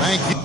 Thank you.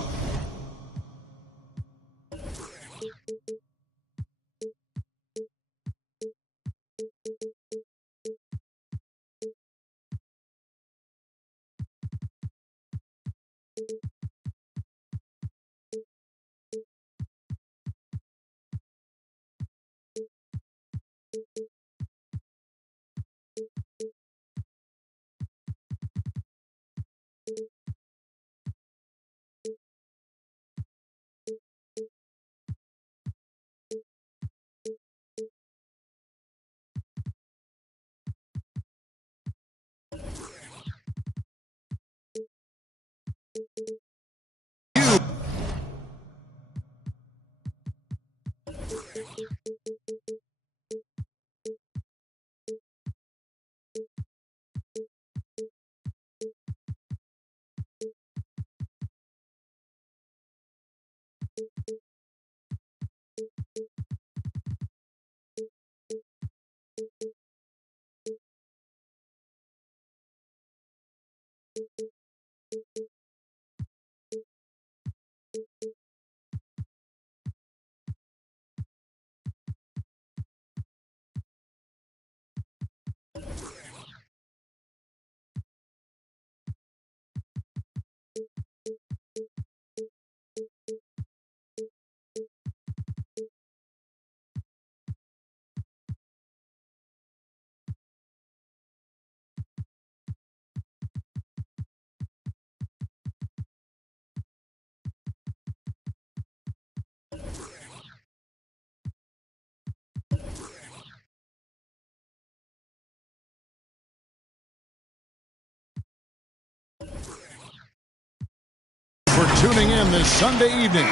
For tuning in this Sunday evening.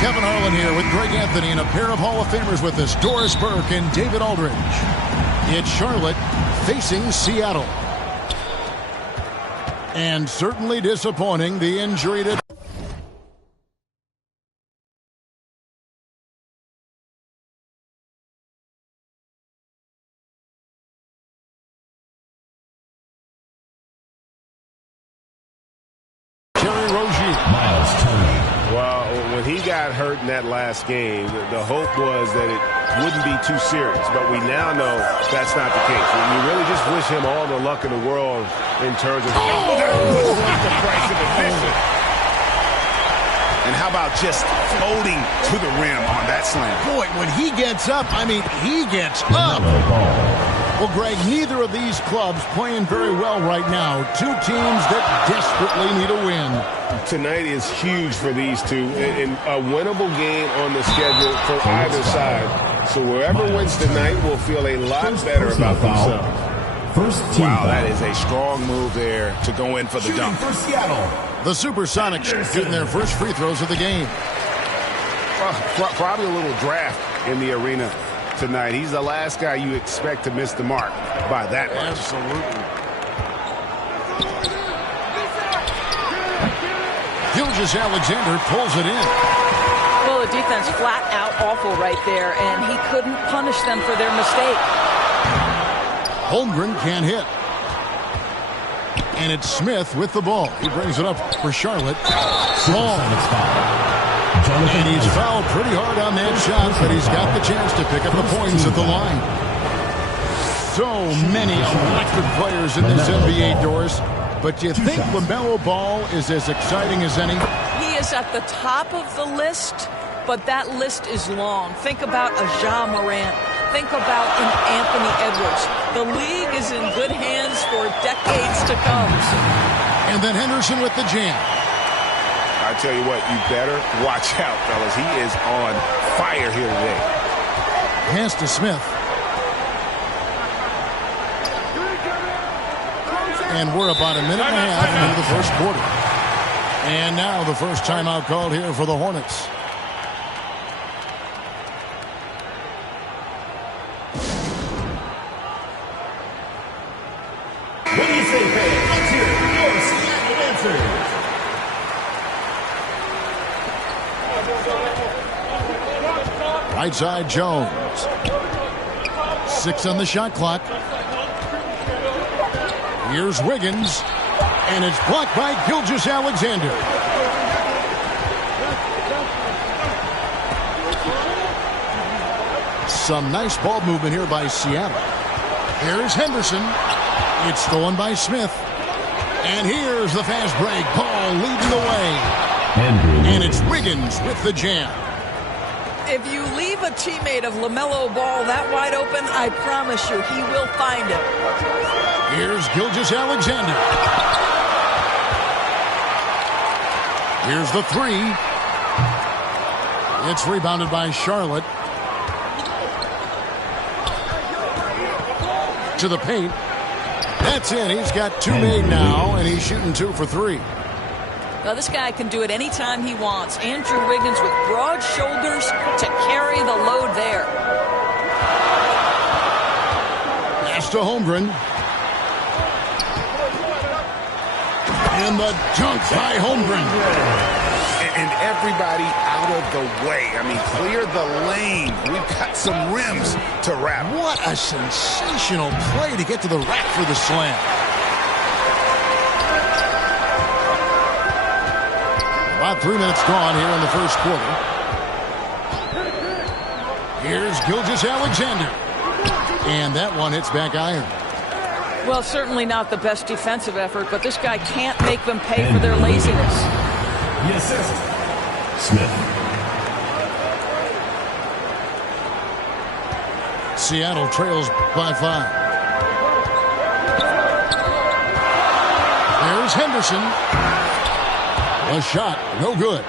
Kevin Harlan here with Greg Anthony and a pair of Hall of Famers with us, Doris Burke and David Aldridge. It's Charlotte facing Seattle. And certainly disappointing, the injury to... Well, when he got hurt in that last game, the hope was that it wouldn't be too serious. But we now know that's not the case. And you really just wish him all the luck in the world in terms of... Oh, that was the price of admission. And how about just floating to the rim on that slam? Boy, when he gets up, I mean, he gets up. Well, Greg, neither of these clubs playing very well right now. Two teams that desperately need a win. Tonight is huge for these two, and a winnable game on the schedule for either side. So whoever wins tonight will feel a lot better about themselves. Wow, that is a strong move there to go in for the dunk. For Seattle. The Supersonics getting their first free throws of the game. Well, probably a little draft in the arena tonight. He's the last guy you expect to miss the mark by that much. Absolutely. Gilgeous-Alexander pulls it in. Well, the defense flat out awful right there, and he couldn't punish them for their mistake. Holmgren can't hit. And it's Smith with the ball. He brings it up for Charlotte. Long. And he's fouled pretty hard on that shot, but he's got the chance to pick up the points at the line. So many electric players in this NBA, Doris. But do you think LaMelo Ball is as exciting as any? He is at the top of the list, but that list is long. Think about a Ja Morant. Think about an Anthony Edwards. The league is in good hands for decades to come. And then Henderson with the jam. I tell you what, you better watch out, fellas. He is on fire here today. Pass to Smith. And we're about a minute and a half into the first quarter. And now the first timeout called here for the Hornets. What do you say, fans? Let's hear your Seattle answers. Right side, Jones. 6 on the shot clock. Here's Wiggins. And it's blocked by Gilgeous-Alexander. Some nice ball movement here by Seattle. Here's Henderson. It's stolen by Smith. And here's the fast break. Ball leading the way. And it's Wiggins with the jam. If you leave a teammate of LaMelo Ball that wide open, I promise you he will find it. Here's Gilgeous-Alexander. Here's the three. It's rebounded by Charlotte. To the paint. That's in. He's got two made now, and he's shooting 2 for 3. Now, this guy can do it anytime he wants. Andrew Wiggins with broad shoulders to carry the load there. Pass to Holmgren. And the dunk by Holmgren. And everybody out of the way. I mean, clear the lane. We've got some rims to wrap. What a sensational play to get to the rack for the slam. About 3 minutes gone here in the first quarter. Here's Gilgeous-Alexander. And that one hits back iron. Well, certainly not the best defensive effort, but this guy can't make them pay for their laziness. The assist, Smith. Seattle trails by 5. There's Henderson. A shot, no good.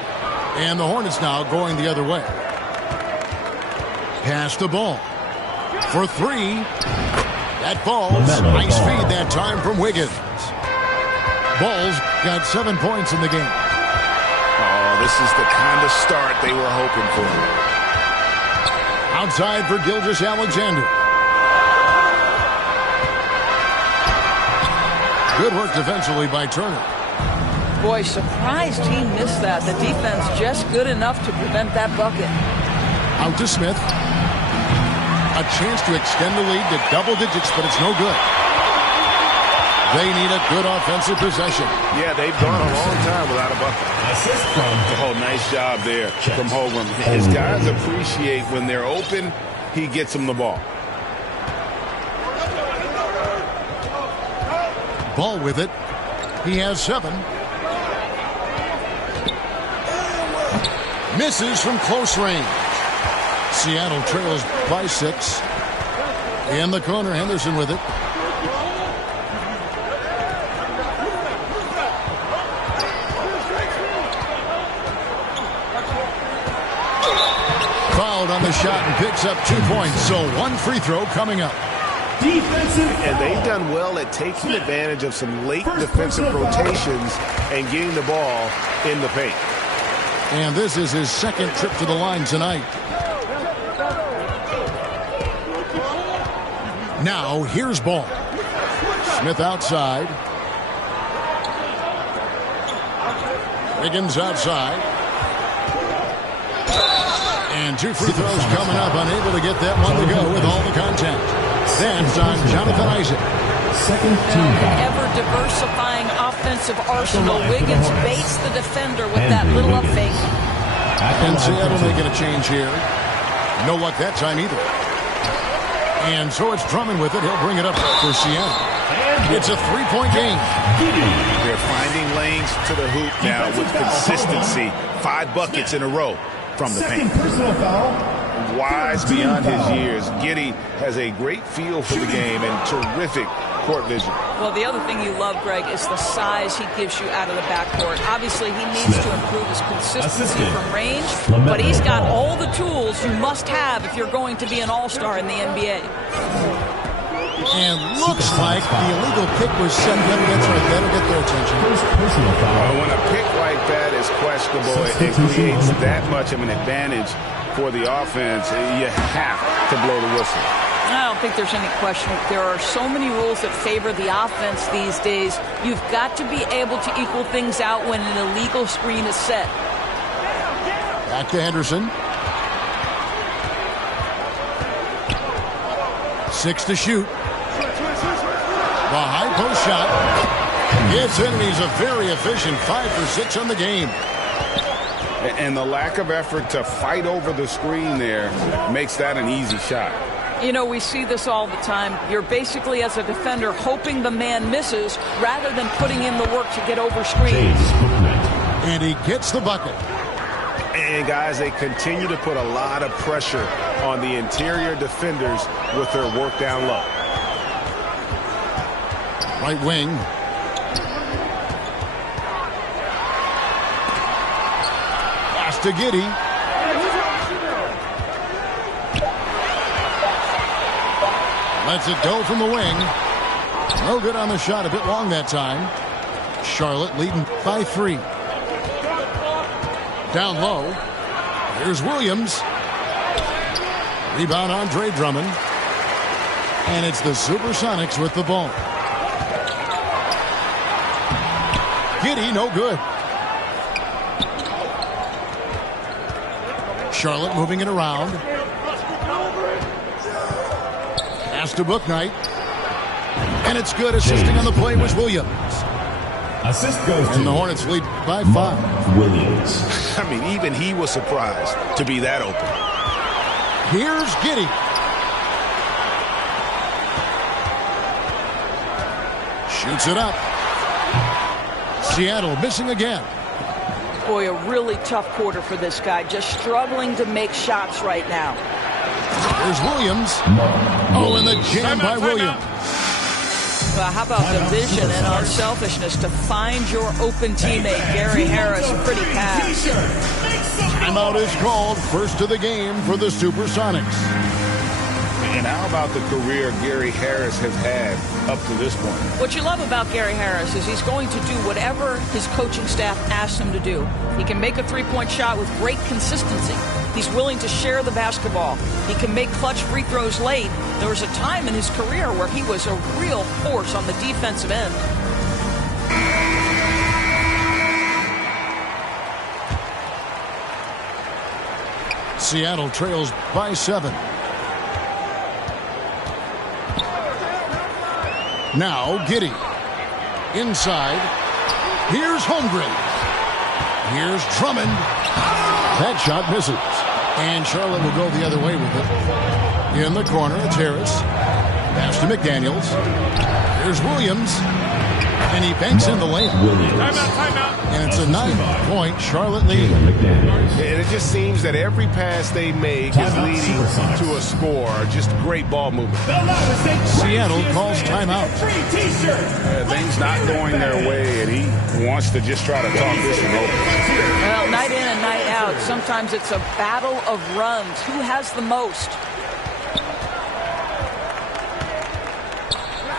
And the Hornets now going the other way. Pass the ball. For 3. That falls. Nice feed that time from Wiggins. Ball's got 7 points in the game. Oh, this is the kind of start they were hoping for. Outside for Gilgeous-Alexander. Good work defensively by Turner. Boy, surprised he missed that. The defense just good enough to prevent that bucket. Out to Smith. A chance to extend the lead to double digits, but it's no good. They need a good offensive possession. Yeah, they've gone a long time without a bucket. Assist from Oh, nice job there from Holmgren. His guys appreciate when they're open, he gets them the ball. Ball with it. He has 7. Misses from close range. Seattle trails by 6. In the corner, Henderson with it. Fouled on the shot and picks up 2 points. So 1 free throw coming up. defensive And they've done well at taking advantage of some late defensive rotations and getting the ball in the paint. And this is his second trip to the line tonight. Now, here's Ball. Smith outside. Wiggins outside. And 2 free throws coming up. Unable to get that one to go with all the contact. That's on Jonathan Isaac. second team foul. Ever-diversifying offensive arsenal. Wiggins baits the defender with that little up fake. And Seattle making a change here. No luck that time either. And so it's Drummond with it. He'll bring it up for Seattle. It's a 3-point game. They're finding lanes to the hoop now with consistency. 5 buckets in a row from the Second paint. personal foul. Wise beyond his years, Giddey has a great feel for the game and terrific court vision. Well, the other thing you love, Greg, is the size he gives you out of the backcourt. Obviously, he needs to improve his consistency from range, but he's got all the tools you must have if you're going to be an all-star in the NBA. And looks like the illegal pick was set. That's right. That'll get their attention. First personal foul. When a pick like that is questionable, it creates that much of an advantage for the offense. You have to blow the whistle. I don't think there's any question. There are so many rules that favor the offense these days. You've got to be able to equal things out when an illegal screen is set. Back to Henderson. 6 to shoot. The high post shot. Gets in, and he's a very efficient 5 for 6 on the game. And the lack of effort to fight over the screen there makes that an easy shot. You know, we see this all the time. You're basically, as a defender, hoping the man misses rather than putting in the work to get over screens. And he gets the bucket. And, guys, they continue to put a lot of pressure on the interior defenders with their work down low. Right wing. Pass to Giddey. Lets it go from the wing. No good on the shot. A bit long that time. Charlotte leading by 3. Down low. Here's Williams. Rebound Andre Drummond. And it's the Supersonics with the ball. Giddey, no good. Charlotte moving it around. Pass to Bouknight. And it's good. Assisting on the play was Williams. Assist goes to And the Hornets lead by 5. Williams. I mean, even he was surprised to be that open. Here's Giddey. Shoots it up. Seattle missing again. Boy, a really tough quarter for this guy. Just struggling to make shots right now. Here's Williams. Oh, and the jam by Williams. Well, how about the vision and unselfishness to find your open teammate, Gary Harris? Pretty pass. Timeout is called. First of the game for the Supersonics. And how about the career Gary Harris has had up to this point? What you love about Gary Harris is he's going to do whatever his coaching staff asks him to do. He can make a three-point shot with great consistency. He's willing to share the basketball. He can make clutch free throws late. There was a time in his career where he was a real force on the defensive end. Seattle trails by 7. Now Giddey. Inside. Here's Holmgren. Here's Drummond. That shot misses. And Charlotte will go the other way with it. In the corner, it's Harris. Pass to McDaniels. Here's Williams. And he banks in the layup. Timeout. And it's a 9-point Charlotte lead. And it just seems that every pass they make is leading to a score. Just great ball movement. Seattle calls timeout. Things not going their way, and he wants to just try to talk this one over. Well, night in and night out, sometimes it's a battle of runs. Who has the most?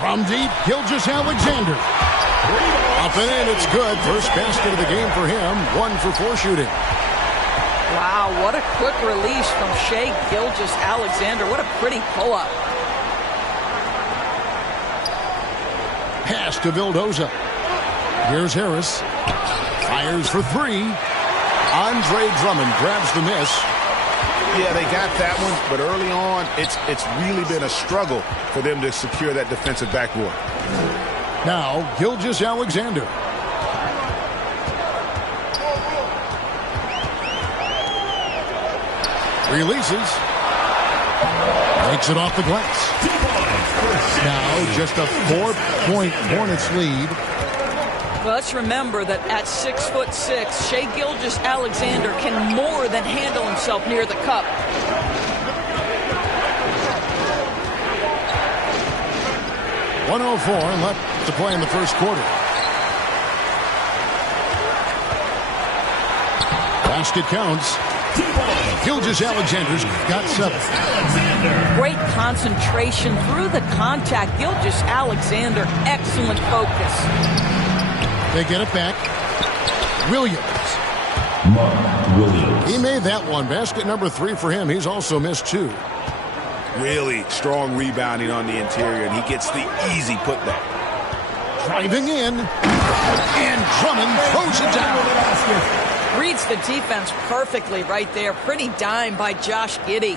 From deep, Gilgeous-Alexander. Up and in, it's good. First basket of the game for him. 1 for 4 shooting. Wow, what a quick release from Shai Gilgeous-Alexander. What a pretty pull-up. Pass to Vildoza. Here's Harris. Fires for 3. Andre Drummond grabs the miss. Yeah, they got that one, but early on, it's really been a struggle for them to secure that defensive backboard. Now, Gilgeous-Alexander. Releases. Takes it off the glass. Now, just a 4-point Hornets lead. Well, let's remember that at 6'6", Shai Gilgeous-Alexander can more than handle himself near the cup. .104 left to play in the first quarter. Basket counts. Gilgeous-Alexander's got 7. Great concentration through the contact. Gilgeous-Alexander, excellent focus. They get it back. Williams. He made that one. Basket number 3 for him. He's also missed 2. Really strong rebounding on the interior, and he gets the easy putback. Driving in. And Drummond throws it down. Reads the defense perfectly right there. Pretty dime by Josh Giddey.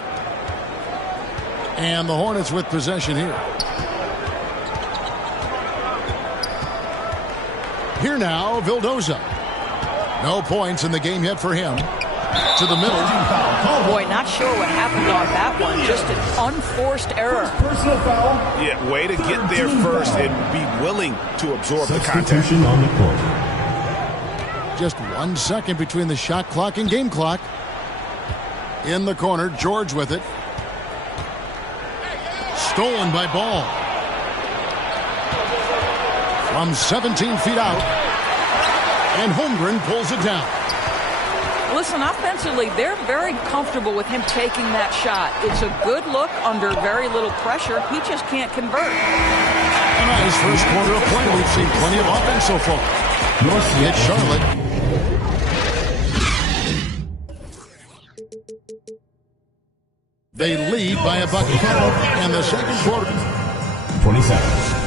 And the Hornets with possession here. Here now, Vildoza. No points in the game yet for him. To the middle. Boy, not sure what happened on that one. Just an unforced error. Personal foul. Yeah, way to get there first and be willing to absorb the contact. Substitution on the court. Just 1 second between the shot clock and game clock. In the corner, George with it. Stolen by Ball. From 17 feet out. And Holmgren pulls it down. Listen, offensively, they're very comfortable with him taking that shot. It's a good look under very little pressure. He just can't convert. A nice first quarter of play. We've seen plenty of offense so far. It's Charlotte. They lead by a bucket in the second quarter. 20 seconds.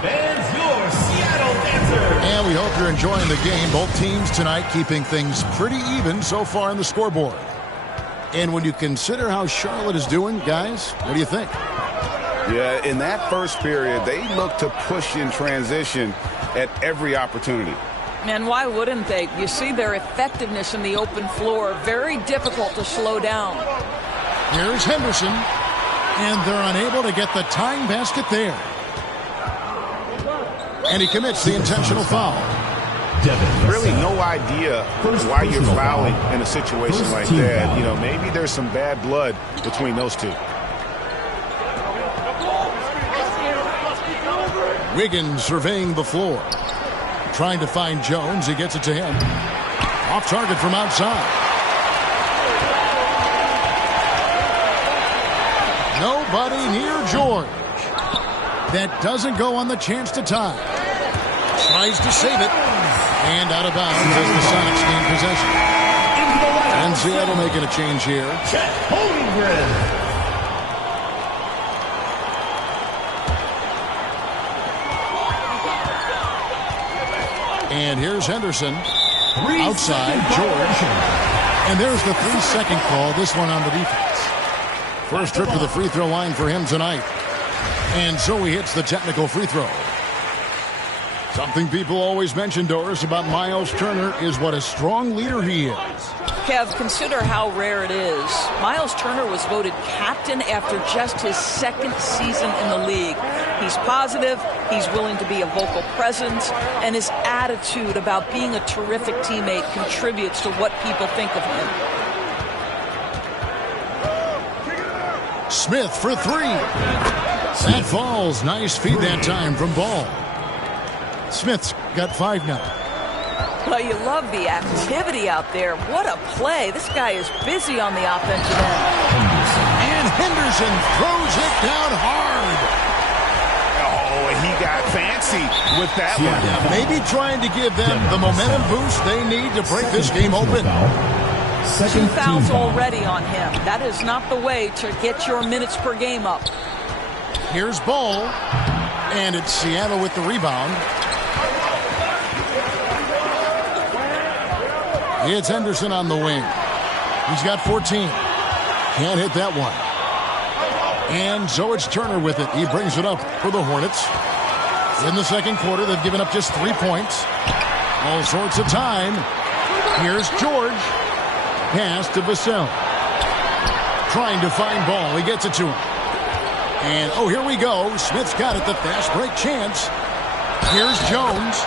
Fans, your Seattle Dancer. And we hope you're enjoying the game. Both teams tonight keeping things pretty even so far on the scoreboard. And when you consider how Charlotte is doing, guys, what do you think? Yeah, in that first period, they looked to push in transition at every opportunity. And why wouldn't they? You see their effectiveness in the open floor. Very difficult to slow down. Here's Henderson. And they're unable to get the tying basket there. And he commits the intentional foul. Really no idea why you're fouling in a situation like that. You know, maybe there's some bad blood between those two. Wiggins surveying the floor. Trying to find Jones. He gets it to him. Off target from outside. Nobody near George. That doesn't go on the chance to tie. Tries to save it. And out of bounds as the Sonics gain possession. And Seattle making a change here. Holmgren. And here's Henderson. Outside, George. And there's the 3-second call, this one on the defense. First trip to the free throw line for him tonight. And so he hits the technical free throw. Something people always mention, Doris, about Miles Turner is what a strong leader he is. Kev, consider how rare it is. Miles Turner was voted captain after just his second season in the league. He's positive, he's willing to be a vocal presence, and his attitude about being a terrific teammate contributes to what people think of him. Smith for three. That falls. Nice feed that time from Ball. Smith's got 5 now. Well, you love the activity out there. What a play. This guy is busy on the offensive end. And Henderson throws it down hard. Oh, he got fancy with that one. Yeah, maybe trying to give them the momentum boost they need to break this game open. 2 fouls already on him. That is not the way to get your minutes per game up. Here's Ball. And it's Seattle with the rebound. It's Henderson on the wing. He's got 14. Can't hit that one. And so it's Turner with it. He brings it up for the Hornets. In the second quarter, they've given up just 3 points. All sorts of time. Here's George. Pass to Vassell. Trying to find Ball. He gets it to him. And, oh, here we go. Smith's got it. The fast break chance. Here's Jones.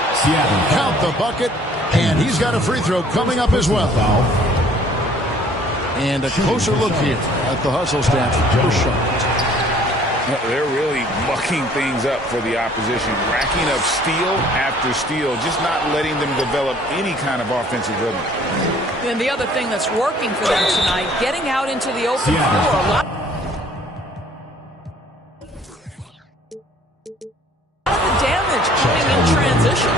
Count the bucket. And he's got a free throw coming up as well. And a closer look here at the hustle stats for Charlotte. They're really mucking things up for the opposition, racking up steal after steal, just not letting them develop any kind of offensive rhythm. And the other thing that's working for them tonight, getting out into the open floor. A lot of the damage coming in transition.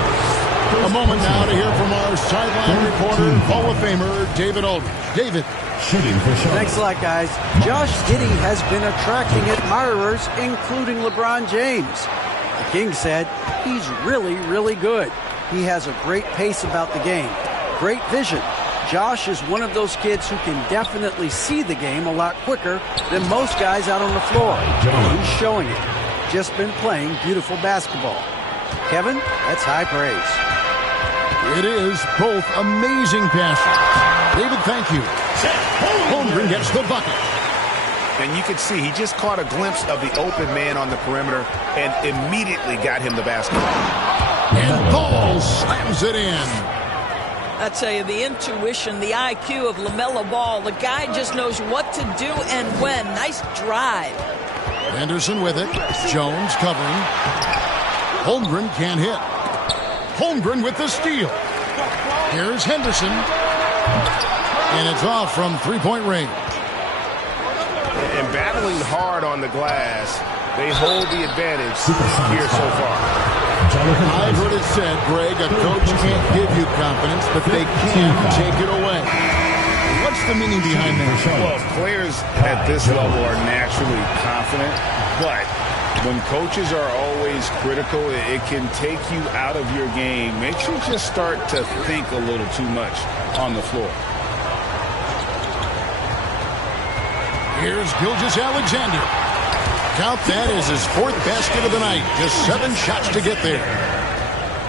A moment now to hear from our sideline reporter, Hall of Famer David Aldridge. David. Thanks a lot, guys. Josh Giddey has been attracting admirers, including LeBron James. The King said he's really, really good. He has a great pace about the game, great vision. Josh is one of those kids who can definitely see the game a lot quicker than most guys out on the floor. And he's showing it. Just been playing beautiful basketball. Kevin, that's high praise. It is both amazing passes. David, thank you. Holmgren gets the bucket. And you can see he just caught a glimpse of the open man on the perimeter and immediately got him the basketball. And Ball slams it in. I tell you, the intuition, the IQ of LaMelo Ball, the guy just knows what to do and when. Nice drive. Henderson with it. Jones covering. Holmgren can't hit. Holmgren with the steal. Here's Henderson. And it's off from three-point range. And battling hard on the glass, they hold the advantage here so far. I've heard it said, Greg, a coach can't give you confidence, but they can take it away. What's the meaning behind that? Well, players at this level are naturally confident, but when coaches are always critical, it can take you out of your game. Makes you just start to think a little too much on the floor. Here's Gilgeous-Alexander. Count that as his fourth basket of the night. Just 7 shots to get there.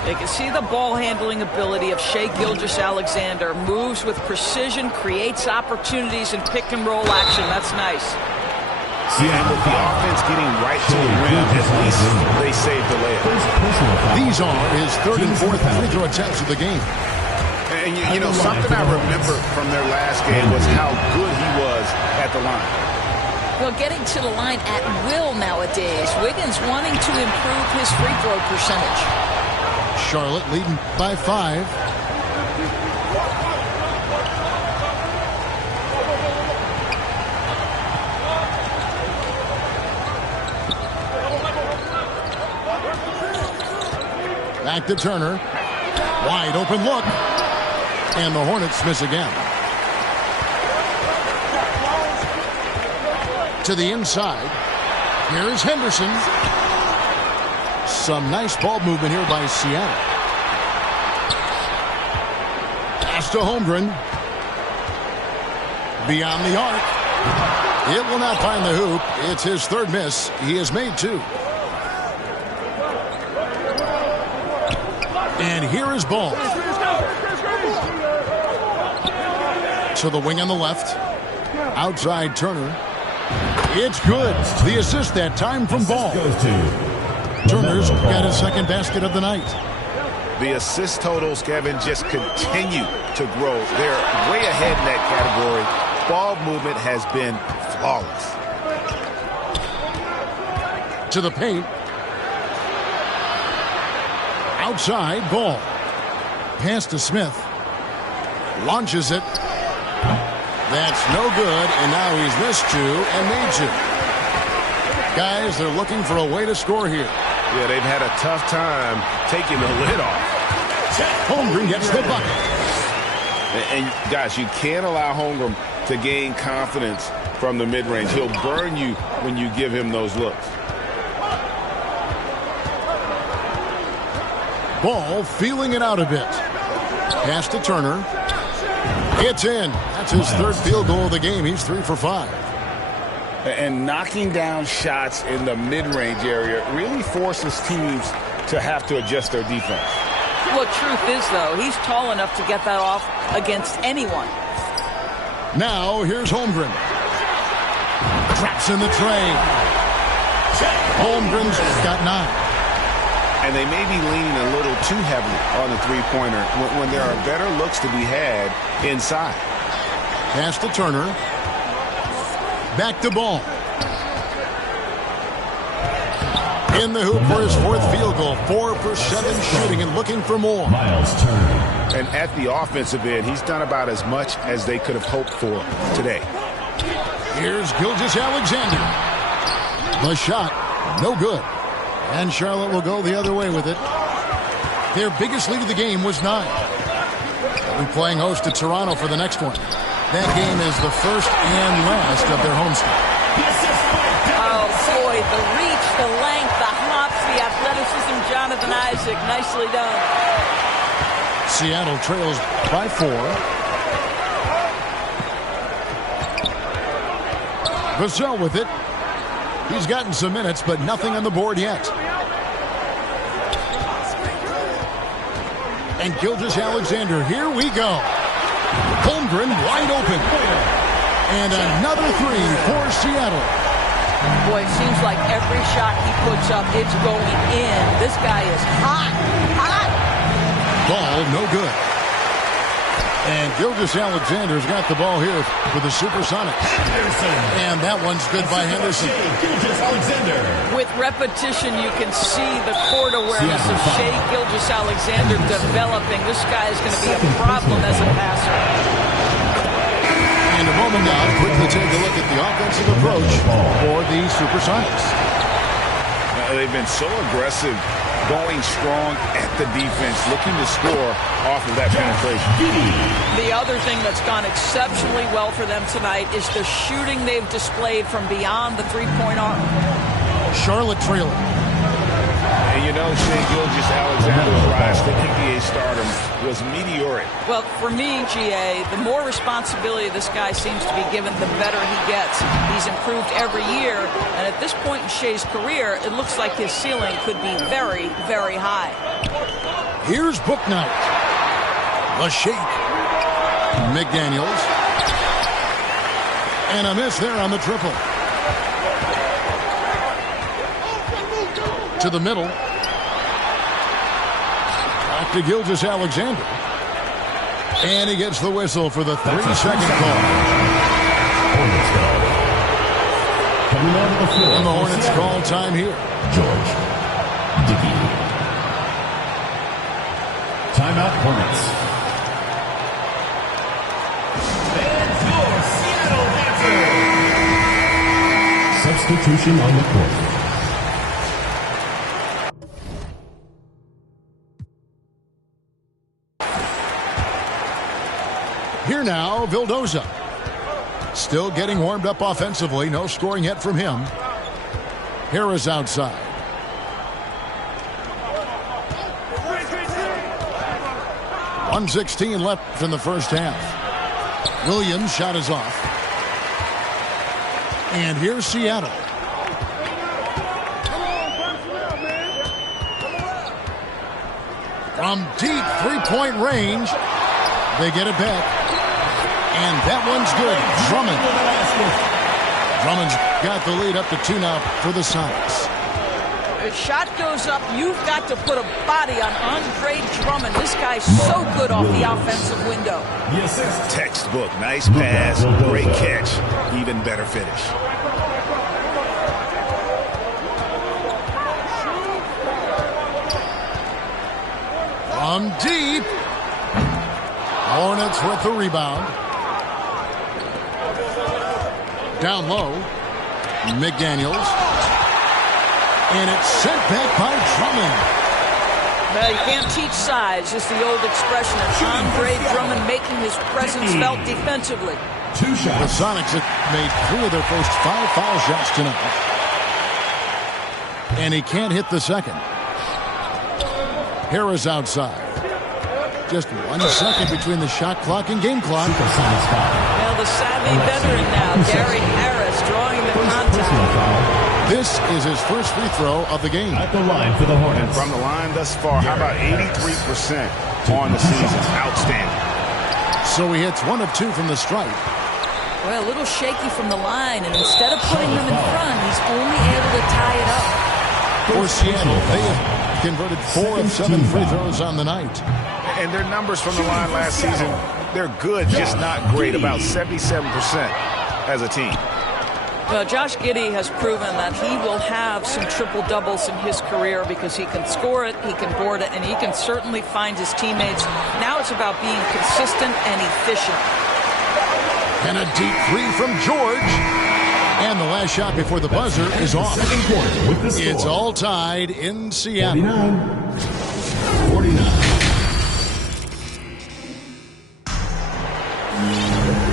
You can see the ball handling ability of Shai Gilgeous-Alexander. Moves with precision, creates opportunities in pick and roll action. That's nice. Yeah, and with the offense getting right to the rim, at least they saved the layup. These are his third and fourth free throw attempts of the game. And you know, something I remember from their last game was how good he was at the line. Well, getting to the line at will nowadays. Wiggins wanting to improve his free throw percentage. Charlotte leading by 5. Back to Turner. Wide open look. And the Hornets miss again. To the inside. Here's Henderson. Some nice ball movement here by Seattle. Pass to Holmgren. Beyond the arc. It will not find the hoop. It's his third miss. He has made 2. And here is Ball. To the wing on the left. Outside Turner. It's good. The assist that time from Ball. Turner's got his second basket of the night. The assist totals, Kevin, just continue to grow. They're way ahead in that category. Ball movement has been flawless. To the paint. Outside, Ball. Pass to Smith. Launches it. That's no good, and now he's missed 2 and made 2. Guys, they're looking for a way to score here. Yeah, they've had a tough time taking the lid off. Holmgren gets the bucket. And guys, you can't allow Holmgren to gain confidence from the mid-range. He'll burn you when you give him those looks. Ball feeling it out a bit. Pass to Turner. It's in. That's his third field goal of the game. He's 3 for 5. And knocking down shots in the mid-range area really forces teams to have to adjust their defense. Well, truth is, though, he's tall enough to get that off against anyone. Now, here's Holmgren. Traps in the tray. Holmgren's got 9. And they may be leaning a little too heavily on the three-pointer when there are better looks to be had inside. Pass to Turner. Back to Ball. In the hoop for his fourth field goal. 4 for 7 shooting and looking for more. Miles Turner. And at the offensive end, he's done about as much as they could have hoped for today. Here's Gilgeous-Alexander. The shot, no good. And Charlotte will go the other way with it. Their biggest lead of the game was 9. They'll be playing host to Toronto for the next one. That game is the first and last of their homestand. Oh, boy, the reach, the length, the hops, the athleticism, Jonathan Isaac, nicely done. Seattle trails by 4. Vassell with it. He's gotten some minutes, but nothing on the board yet. And Gilgeous-Alexander, here we go. Holmgren wide open. And another three for Seattle. Boy, it seems like every shot he puts up, it's going in. This guy is hot, hot. Ball no good. And Gilgeous-Alexander's got the ball here for the Supersonics. And that one's good by Henderson. Gilgeous-Alexander. With repetition, you can see the court awareness of Shea Gilgeous-Alexander developing. This guy is going to be a problem as a passer. In a moment now, quickly take a look at the offensive approach for the Supersonics. They've been so aggressive, going strong at the defense, looking to score off of that penetration. The other thing that's gone exceptionally well for them tonight is the shooting they've displayed from beyond the three-point arc. Charlotte trailing. And you know, Shea Gilgeous-Alexander's rise to NBA stardom was meteoric. Well, for me, GA, the more responsibility this guy seems to be given, the better he gets. He's improved every year, and at this point in Shea's career, it looks like his ceiling could be very, very high. Here's Bouknight. The shake. McDaniels. And a miss there on the triple. To the middle. Back to Gilgeous-Alexander. And he gets the whistle for the 3-second call. And the Hornets call time here. George. Dickey. Timeout Hornets. And your Seattle answer. Substitution on the court. Here now, Vildoza. Still getting warmed up offensively. No scoring yet from him. Harris outside. .116 left in the first half. Williams' shot is off. And here's Seattle. From deep three-point range, they get it back. And that one's good. Drummond's got the lead up to 2 now for the Sonics. If shot goes up, you've got to put a body on Andre Drummond. This guy's so good off the offensive window. Yes, sir. Textbook. Nice pass. Great catch. Even better finish. From deep. Hornets with the rebound. Down low. McDaniels. And it's sent back by Drummond. Well, you can't teach size. It's the old expression of Andre Drummond making his presence felt defensively. 2 The shots. Sonics have made 3 of their first 5 foul shots tonight. And he can't hit the second. Harris outside. Just 1 second between the shot clock and game clock. Well, the savvy veteran now, Gary Harris, drawing the contact. This is his first free throw of the game. At the line for the Hornets. From the line thus far, how about 83% on the season? Outstanding. So he hits 1 of 2 from the stripe. Well, a little shaky from the line, and instead of putting them in front, he's only able to tie it up. For Seattle, they have converted 4 of 7 free throws on the night. And their numbers from the line last season, they're good, just not great. About 77% as a team. Well, Josh Giddey has proven that he will have some triple-doubles in his career because he can score it, he can board it, and he can certainly find his teammates. Now it's about being consistent and efficient. And a deep 3 from George. And the last shot before the buzzer is off. It's all tied in Seattle. 49.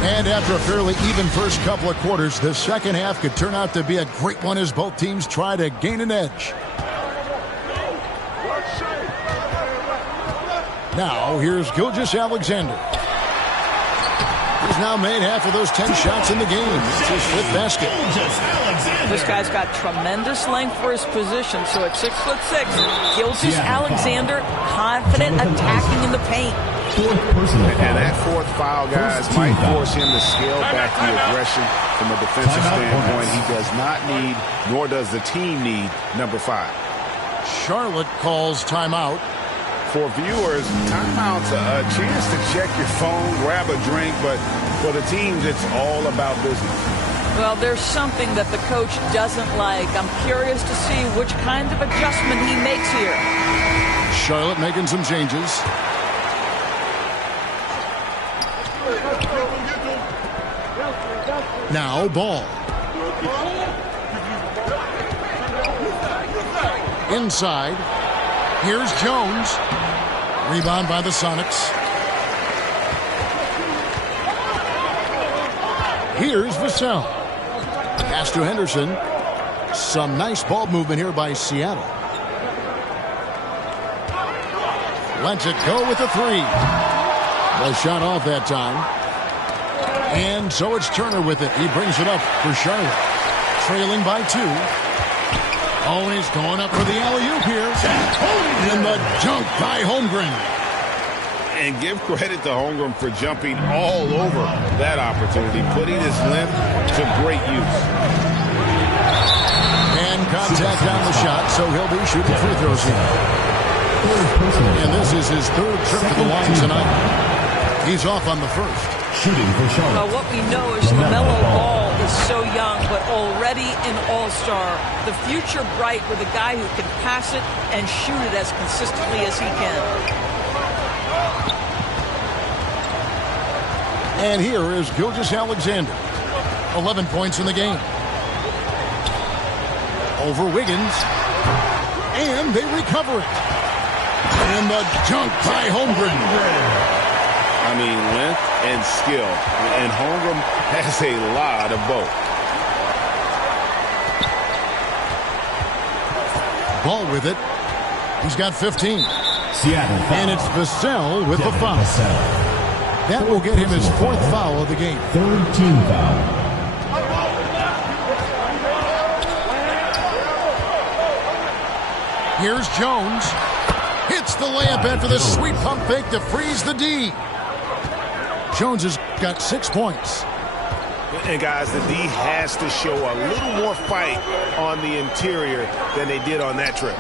And after a fairly even first couple of quarters, the second half could turn out to be a great one as both teams try to gain an edge. Now, here's Gilgeous-Alexander. He's now made half of those 10 shots in the game. It's his 5th basket. This guy's got tremendous length for his position. So at 6'6", Gilgeous-Alexander, confident attacking in the paint. And that 4th foul, guys, might force him to scale back the aggression from a defensive standpoint. He does not need, nor does the team need, number 5. Charlotte calls timeout. For viewers, timeout's a chance to check your phone, grab a drink, but for the teams, it's all about business. Well, there's something that the coach doesn't like. I'm curious to see which kind of adjustment he makes here. Charlotte making some changes. Now Ball. Inside. Here's Jones. Rebound by the Sonics. Here's Vassell. Pass to Henderson. Some nice ball movement here by Seattle. Lets it go with the 3. Well, shot off that time. And so it's Turner with it. He brings it up for Charlotte. Trailing by 2. Always going up for the alley-oop here. And the jump by Holmgren. And give credit to Holmgren for jumping all over that opportunity, putting his length to great use. And contact on the shot, so he'll be shooting free throws here. And this is his 3rd trip to the line tonight. He's off on the 1st. Shooting for Charlotte. What we know is LaMelo Ball is so young, but already an all-star. The future bright with a guy who can pass it and shoot it as consistently as he can. And here is Gilgeous-Alexander. 11 points in the game. Over Wiggins. And they recover it. And the dunk by Holmgren. I mean, length and skill. And Holmgren has a lot of both. Ball with it. He's got 15. Seattle foul. And it's Vassell with the foul. That will get him his 4th foul of the game. 3rd team foul. Here's Jones. Hits the layup after the sweet pump fake to freeze the D. Jones has got 6 points. And guys, the D has to show a little more fight on the interior than they did on that trip.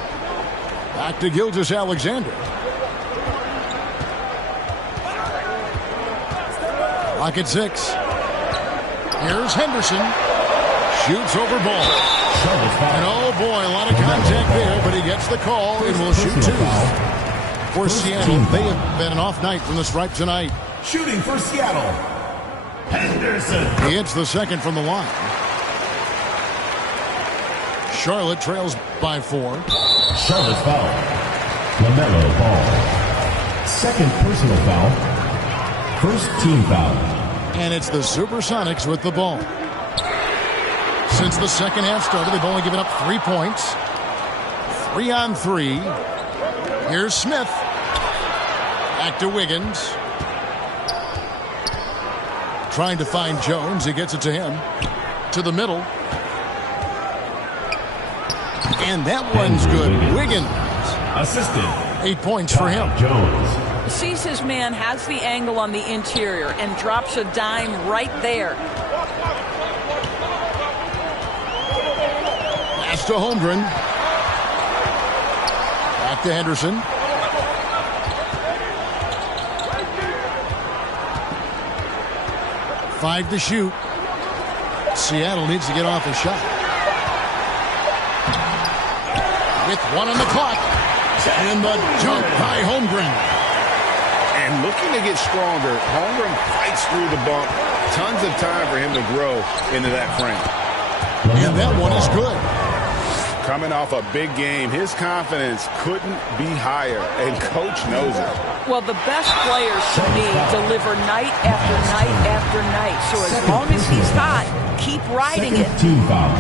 Back to Gilgeous-Alexander. Lock at 6. Here's Henderson. Shoots over Ball. And oh boy, a lot of contact there, but he gets the call and will shoot 2. For Seattle, they have been an off night from the stripe tonight. Shooting for Seattle. Henderson. He hits the 2nd from the line. Charlotte trails by 4. Charlotte's foul. LaMelo Ball. 2nd personal foul. 1st team foul. And it's the Supersonics with the ball. Since the 2nd half started, they've only given up 3 points. 3 on 3. Here's Smith. Back to Wiggins. Trying to find Jones. He gets it to him. To the middle. And that one's good. Wiggins. Assisted. 8 points for him. Jones. Sees his man, has the angle on the interior, and drops a dime right there. Pass to Holmgren. Back to Henderson. Five to shoot. Seattle needs to get off a shot. With 1 on the clock. And the jump by Holmgren. And looking to get stronger, Holmgren fights through the bump. Tons of time for him to grow into that frame. And that one is good. Coming off a big game, his confidence couldn't be higher, and Coach knows it. Well, the best players, to me, deliver night after night after night. So as long as he's hot, keep riding it. Team foul.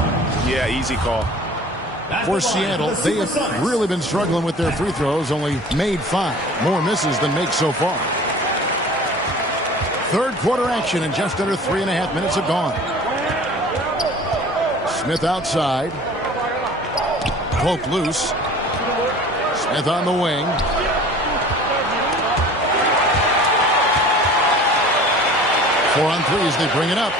Yeah, easy call. For Seattle, they have really been struggling with their free throws, only made 5. More misses than makes so far. Third quarter action, and just under 3.5 minutes have gone. Smith outside. Poke loose. Smith on the wing. Four on three as they bring it up.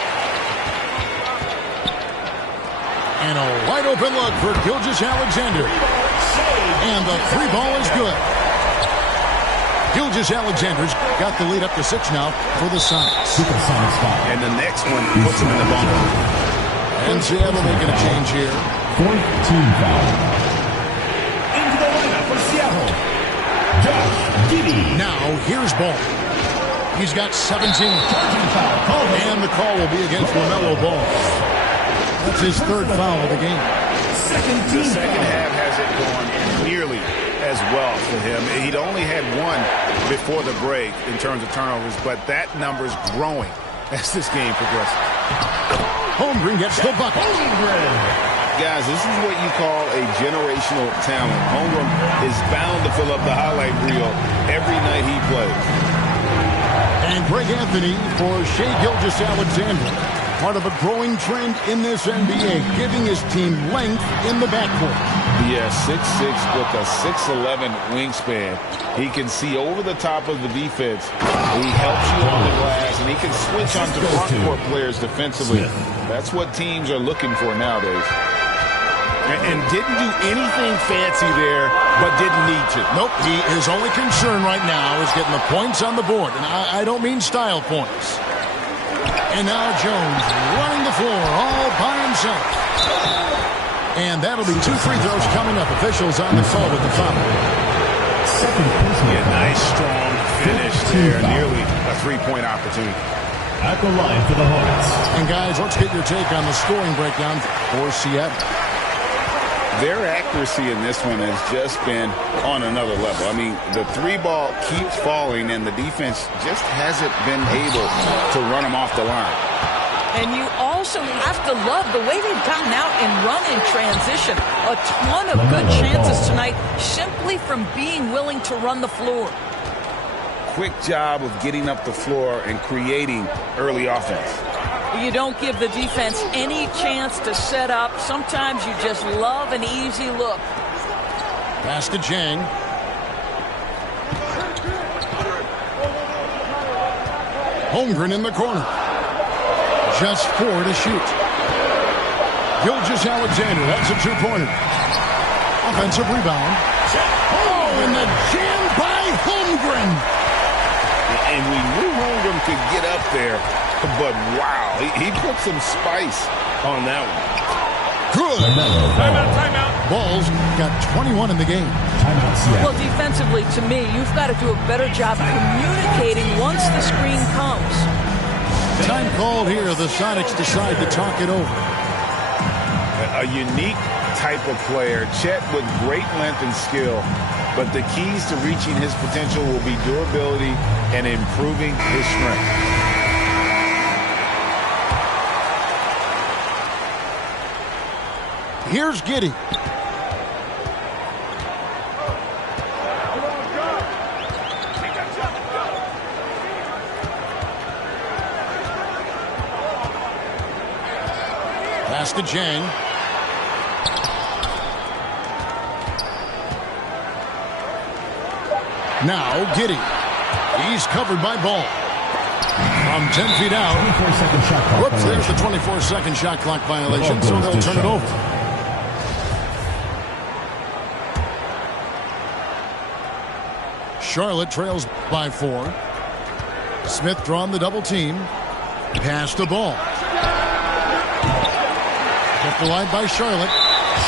And a wide open look for Gilgeous-Alexander. And the three ball is good. Gilgeous-Alexander's got the lead up to 6 now for the Sonics. Supersonics foul. And the next one puts him in the bunker. And Seattle making a change here. Fourth team foul. Into the lineup for Seattle, Josh Giddey. Now here's Ball. He's got 17. And the call will be against LaMelo Ball. That's his third foul of the game. The second half hasn't gone nearly as well for him. He'd only had one before the break in terms of turnovers, but that number's growing as this game progresses. Holmgren gets the bucket. Guys, this is what you call a generational talent. Holmgren is bound to fill up the highlight reel every night he plays. And Greg Anthony for Shai Gilgeous-Alexander. Part of a growing trend in this NBA, giving his team length in the backcourt. Yeah, 6'6" with a 6'11" wingspan. He can see over the top of the defense. He helps you on the glass, and he can switch onto front court players defensively. That's what teams are looking for nowadays. And didn't do anything fancy there, but didn't need to. Nope, his only concern right now is getting the points on the board. And I don't mean style points. And now Jones running the floor all by himself. And that'll be 2 free throws coming up. Officials on the call with the foul. Yeah, nice, strong finish there. Nearly a three-point opportunity. At the line for the Hornets. And guys, let's get your take on the scoring breakdown for Seattle. Their accuracy in this one has just been on another level. I mean, the three ball keeps falling, and the defense just hasn't been able to run them off the line. And you also have to love the way they've gotten out and run in transition. A ton of good chances tonight simply from being willing to run the floor. Quick job of getting up the floor and creating early offense. You don't give the defense any chance to set up. Sometimes you just love an easy look. Pass to Jang. Holmgren in the corner. Just 4 to shoot. Gilgeous-Alexander, that's a 2-pointer. Offensive rebound. Oh, and the jam by Holmgren. And we knew Holmgren could get up there, but wow, he put some spice on that one. Good. Timeout. Ball's got 21 in the game. Timeout, Seattle. Well, defensively, to me, you've got to do a better job communicating once the screen comes. Time called here. The Sonics decide to talk it over. A unique type of player, Chet with great length and skill, but the keys to reaching his potential will be durability and improving his strength. Here's Giddey. Pass to Jang. Now Giddey. He's covered by Ball. From 10 feet out. 24-second shot clock. Whoops, there's the 24-second shot clock violation, so they'll turn it over. Charlotte trails by 4. Smith drawn the double team. Pass the Ball. Kept alive by Charlotte.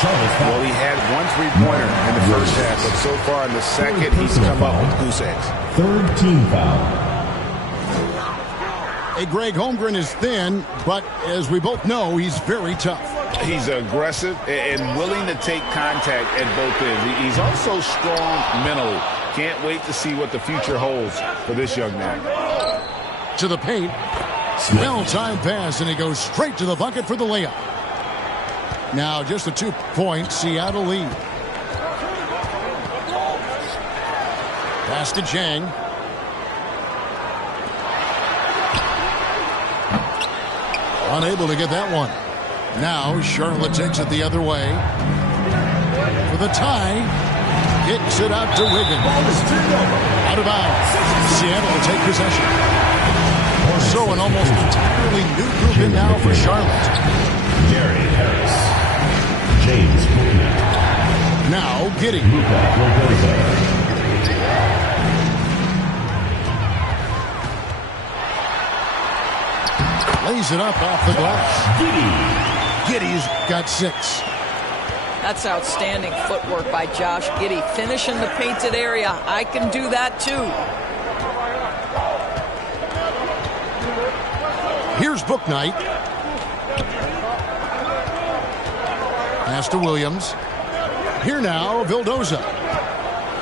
Well, he had one three-pointer in the first half, but so far in the second, he's come up with goose eggs. Third team foul. Hey, Greg, Holmgren is thin, but as we both know, he's very tough. He's aggressive and willing to take contact at both ends. He's also strong mentally. Can't wait to see what the future holds for this young man. To the paint. Well-timed pass, and he goes straight to the bucket for the layup. Now just a 2-point Seattle lead. Pass to Jang. Unable to get that one. Now Charlotte takes it the other way. For the tie. Kicks it out to Wiggins. Out of bounds. Seattle will take possession. So an almost entirely new group in now for Charlotte. Gary Harris. James Bookman. Now Giddey. Lays it up off the glass. Giddey's got 6. That's outstanding footwork by Josh Giddey. Finishing the painted area. I can do that too. Here's Booknight. Pass to Williams. Here now, Vildoza.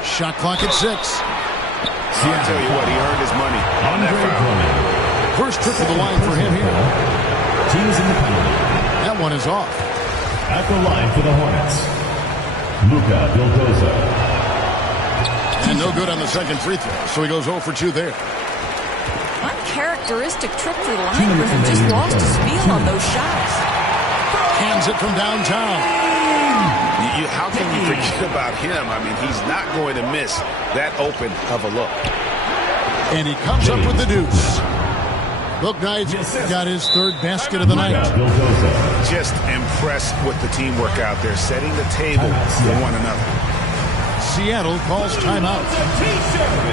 Shot clock at 6. I'll tell you what, he earned his money on that foul. First trip to the line for him here. Teams in the penalty. That one is off. At the line for the Hornets, Luka Vildoza. And no good on the second free throw, so he goes 0 for 2 there. Uncharacteristic trip to the line, but he just lost his feel on those shots. Hands it from downtown. How can you forget about him? I mean, he's not going to miss that open of a look. And he comes up with the deuce. Booknight's got his 3rd basket of the night. Just impressed with the teamwork out there, setting the table for one another. Seattle calls timeout.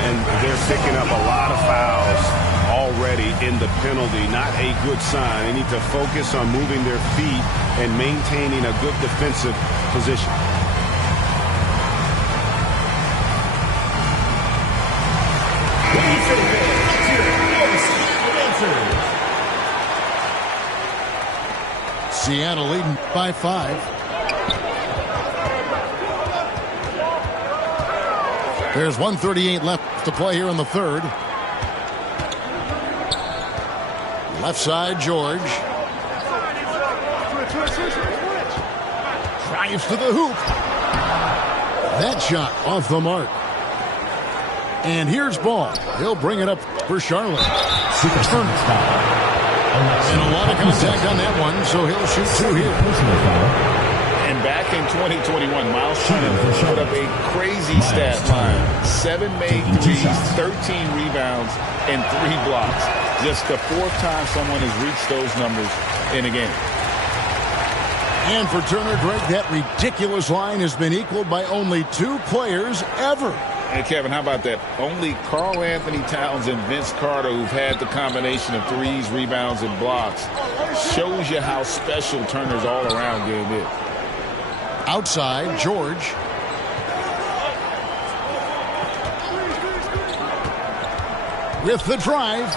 And they're picking up a lot of fouls already in the penalty. Not a good sign. They need to focus on moving their feet and maintaining a good defensive position. Seattle leading by 5. There's 1:38 left to play here in the 3rd. Left side, George. Drives to the hoop. That shot off the mark. And here's Ball. He'll bring it up for Charlotte. Turner. And a lot of contact on that one, so he'll shoot 2 here. And back in 2021, Miles Turner put up a crazy stat line. 7 made threes, 13 rebounds, and 3 blocks. Just the 4th time someone has reached those numbers in a game. And for Turner, Greg, that ridiculous line has been equaled by only 2 players ever. Hey, Kevin, how about that? Only Karl Anthony Towns and Vince Carter, who've had the combination of threes, rebounds, and blocks, shows you how special Turner's all-around game is. Outside, George. With the drive.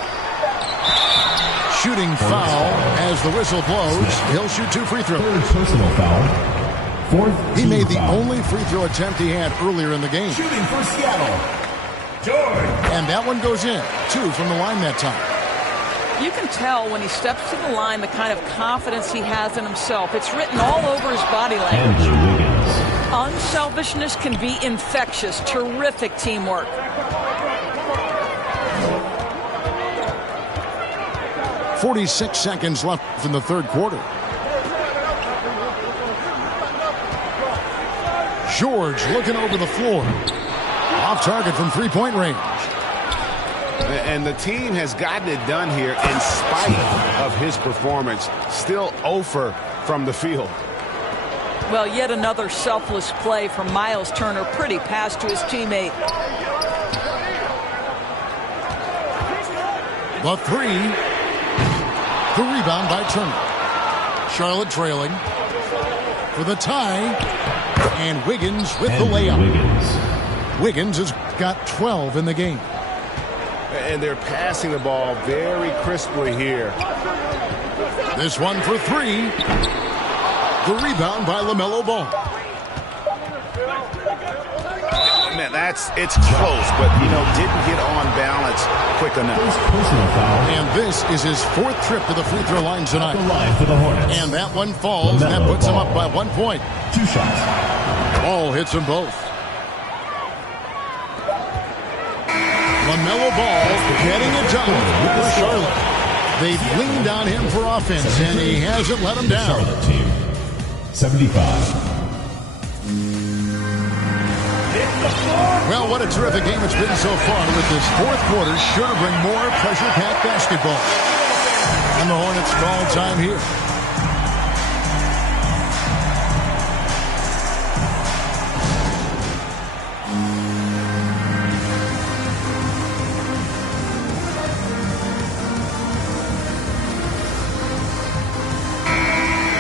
Shooting foul as the whistle blows. He'll shoot 2 free throws. Personal foul. He made the only free throw attempt he had earlier in the game. Shooting for Seattle, George. And that one goes in. 2 from the line that time. You can tell when he steps to the line the kind of confidence he has in himself. It's written all over his body language. Unselfishness can be infectious. Terrific teamwork. .46 seconds left in the 3rd quarter. George looking over the floor. Off target from 3-point range. And the team has gotten it done here in spite of his performance. Still 0 from the field. Well, yet another selfless play from Miles Turner. Pretty pass to his teammate. The 3. The rebound by Turner. Charlotte trailing. For the tie. And Wiggins with the layup. Wiggins has got 12 in the game. And they're passing the ball very crisply here. This one for 3. The rebound by LaMelo Ball. Man, it's close, but, didn't get on balance quick enough. And this is his 4th trip to the free throw line tonight. The line for the Hornets. And that one falls, and that puts him up by 1 point. 2 shots. Ball hits them both. LaMelo Ball getting it done for Charlotte. They've leaned on him for offense, and he hasn't let them down. Charlotte team, 75. Well, what a terrific game it's been so far, with this fourth quarter sure to bring more pressure-packed basketball. And the Hornets call time here.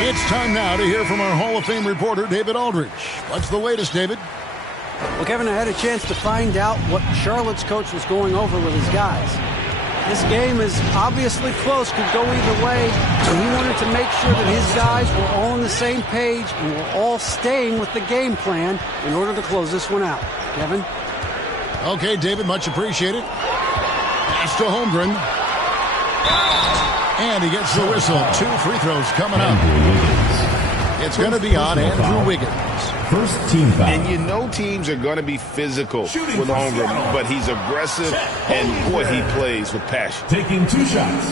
It's time now to hear from our Hall of Fame reporter, David Aldridge. What's the latest, David? Well, Kevin, I had a chance to find out what Charlotte's coach was going over with his guys. This game is obviously close, could go either way, and he wanted to make sure that his guys were all on the same page and were all staying with the game plan in order to close this one out. Kevin? Okay, David, much appreciated. Pass to Holmgren. And he gets the whistle. 2 free throws coming up. It's going to be on Andrew Wiggins. First team foul. And you know teams are going to be physical with Holmgren, but he's aggressive, and boy, he plays with passion. Taking 2 shots.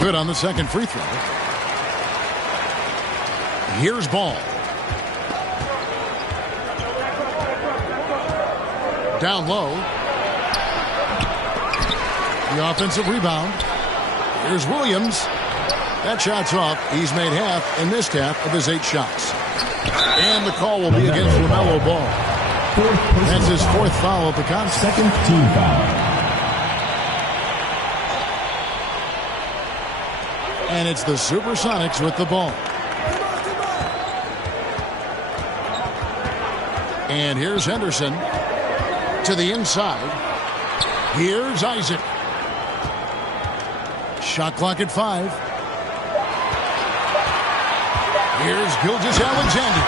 Good on the second free throw. Here's Ball. Down low. The offensive rebound. Here's Williams. That shot's off. He's made half and missed half of his 8 shots. And the call will be against LaMelo Ball. That's his 4th foul of the contest. Second team foul. And it's the Supersonics with the ball. And here's Henderson to the inside. Here's Isaac. Shot clock at 5. Here's Gilgeous-Alexander.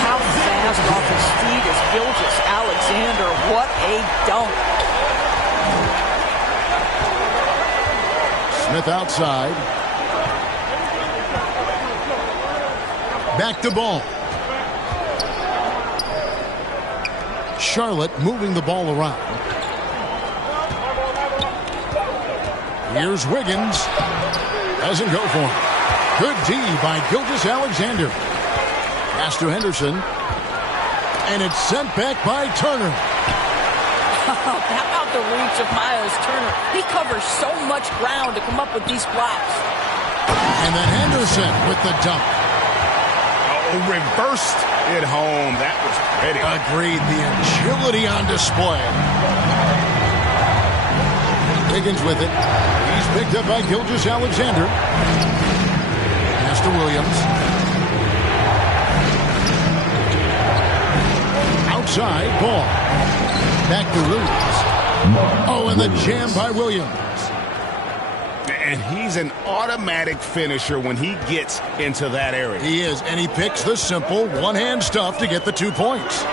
How fast off his feet is Gilgeous-Alexander. What a dunk. Smith outside. Back to Ball. Charlotte moving the ball around. Here's Wiggins. Doesn't go for him. Good D by Gilgeous-Alexander. Pass to Henderson. And it's sent back by Turner. How about the reach of Miles Turner? He covers so much ground to come up with these blocks. And then Henderson with the dunk. Oh, reversed it home. That was pretty. Agreed. The agility on display. Wiggins with it. He's picked up by Gilgeous-Alexander. Pass to Williams. Outside, Ball. Back to Williams. Oh, and the jam by Williams. And he's an automatic finisher when he gets into that area. He is, and he picks the simple one-hand stuff to get the 2 points.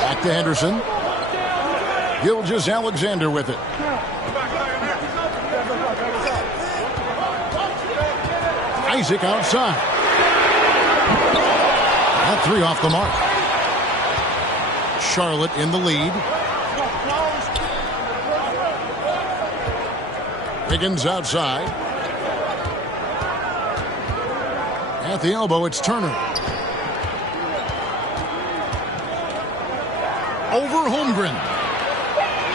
Back to Henderson. Gilgeous-Alexander with it. Isaac outside. That 3 off the mark. Charlotte in the lead. Wiggins outside. At the elbow, it's Turner. Over Holmgren.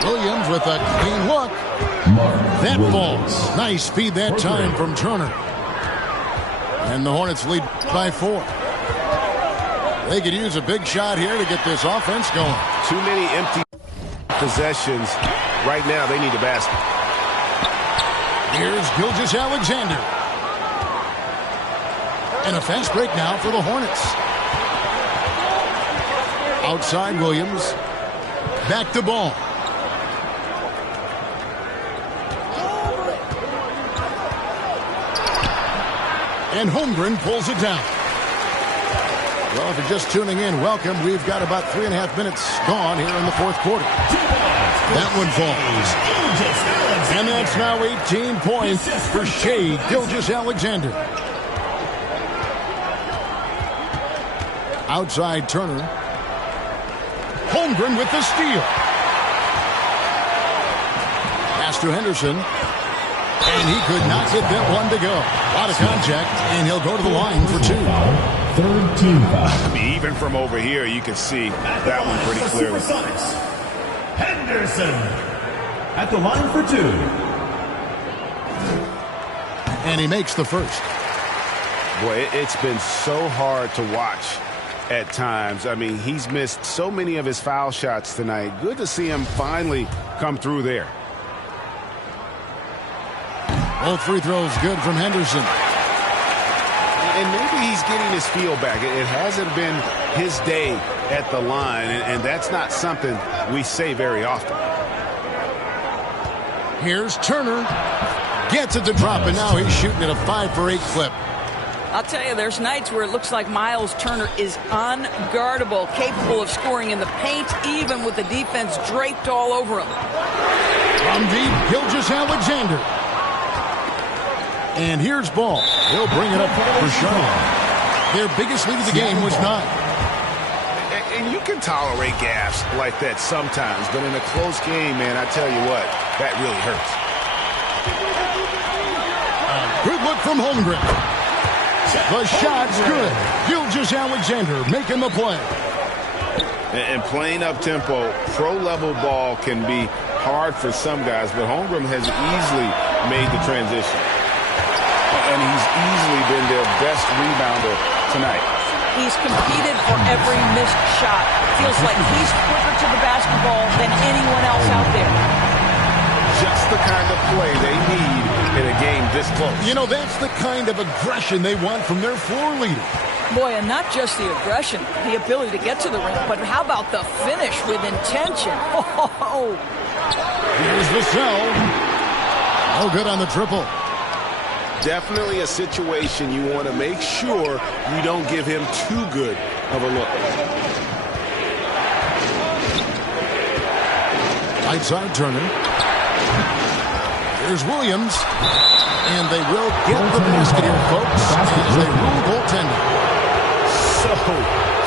Williams with a clean look. That falls. Nice feed that time from Turner. And the Hornets lead by 4. They could use a big shot here to get this offense going. Too many empty possessions. Right now, they need a basket. Here's Gilgeous-Alexander. And a fast break now for the Hornets. Outside Williams. Back to Ball. And Holmgren pulls it down. Well, if you're just tuning in, welcome. We've got about 3.5 minutes gone here in the 4th quarter. That one falls. And that's now 18 points for Shea Gilgeous-Alexander. Outside Turner. Holmgren with the steal. Pass to Henderson. And he could not get that one to go. A lot of contact, and he'll go to the line for 2. Third team foul. I mean, even from over here, you can see that one pretty clearly. Henderson at the line for 2. And he makes the first. Boy, it's been so hard to watch at times. I mean, he's missed so many of his foul shots tonight. Good to see him finally come through there. Both free throws good from Henderson. And maybe he's getting his feel back. It hasn't been his day at the line, and that's not something we say very often. Here's Turner. Gets it to drop, and now he's shooting at a 5 for 8 clip. I'll tell you, there's nights where it looks like Miles Turner is unguardable, capable of scoring in the paint, even with the defense draped all over him. From deep, Gilgeous-Alexander. And here's Ball. He'll bring it up for Charlotte. Their biggest lead of the game was 9. And you can tolerate gaffes like that sometimes, but in a close game, man, I tell you what, that really hurts. Good look from Holmgren. The shot's good. Gilgeous-Alexander making the play. And playing up-tempo, pro-level ball can be hard for some guys, but Holmgren has easily made the transition. And he's easily been their best rebounder tonight. He's competed for every missed shot. Feels like he's quicker to the basketball than anyone else out there. Just the kind of play they need in a game this close. You know, that's the kind of aggression they want from their floor leader. Boy, and not just the aggression, the ability to get to the rim, but how about the finish with intention? Oh. Here's Vassell. No good on the triple. Definitely a situation you want to make sure you don't give him too good of a look. Right side Turner. Here's Williams. And they will get the basket here, folks, as they rule goaltending. So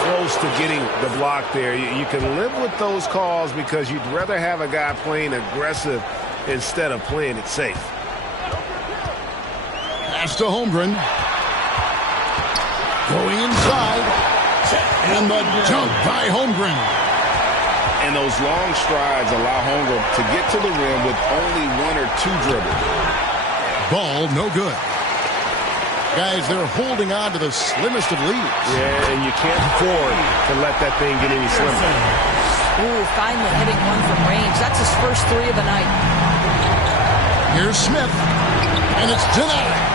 close to getting the block there. You can live with those calls because you'd rather have a guy playing aggressive instead of playing it safe. Pass to Holmgren. Going inside. And the dunk by Holmgren. And those long strides allow Holmgren to get to the rim with only 1 or 2 dribbles. Ball no good. Guys, they're holding on to the slimmest of leads. Yeah, and you can't afford to let that thing get any slimmer. Ooh, finally hitting one from range. That's his first 3 of the night. Here's Smith. And it's denied.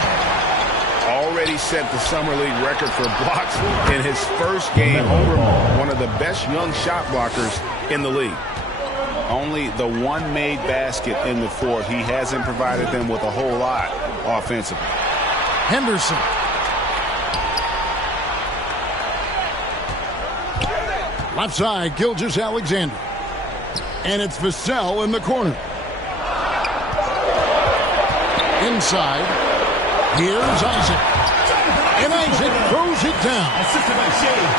Already set the Summer League record for blocks in his first game. Holmgren, one of the best young shot blockers in the league. Only the one made basket in the fourth. He hasn't provided them with a whole lot offensively. Henderson. Left side, Gilgeous-Alexander. And it's Vassell in the corner. Inside. Here's Isaac. And Isaac throws it down.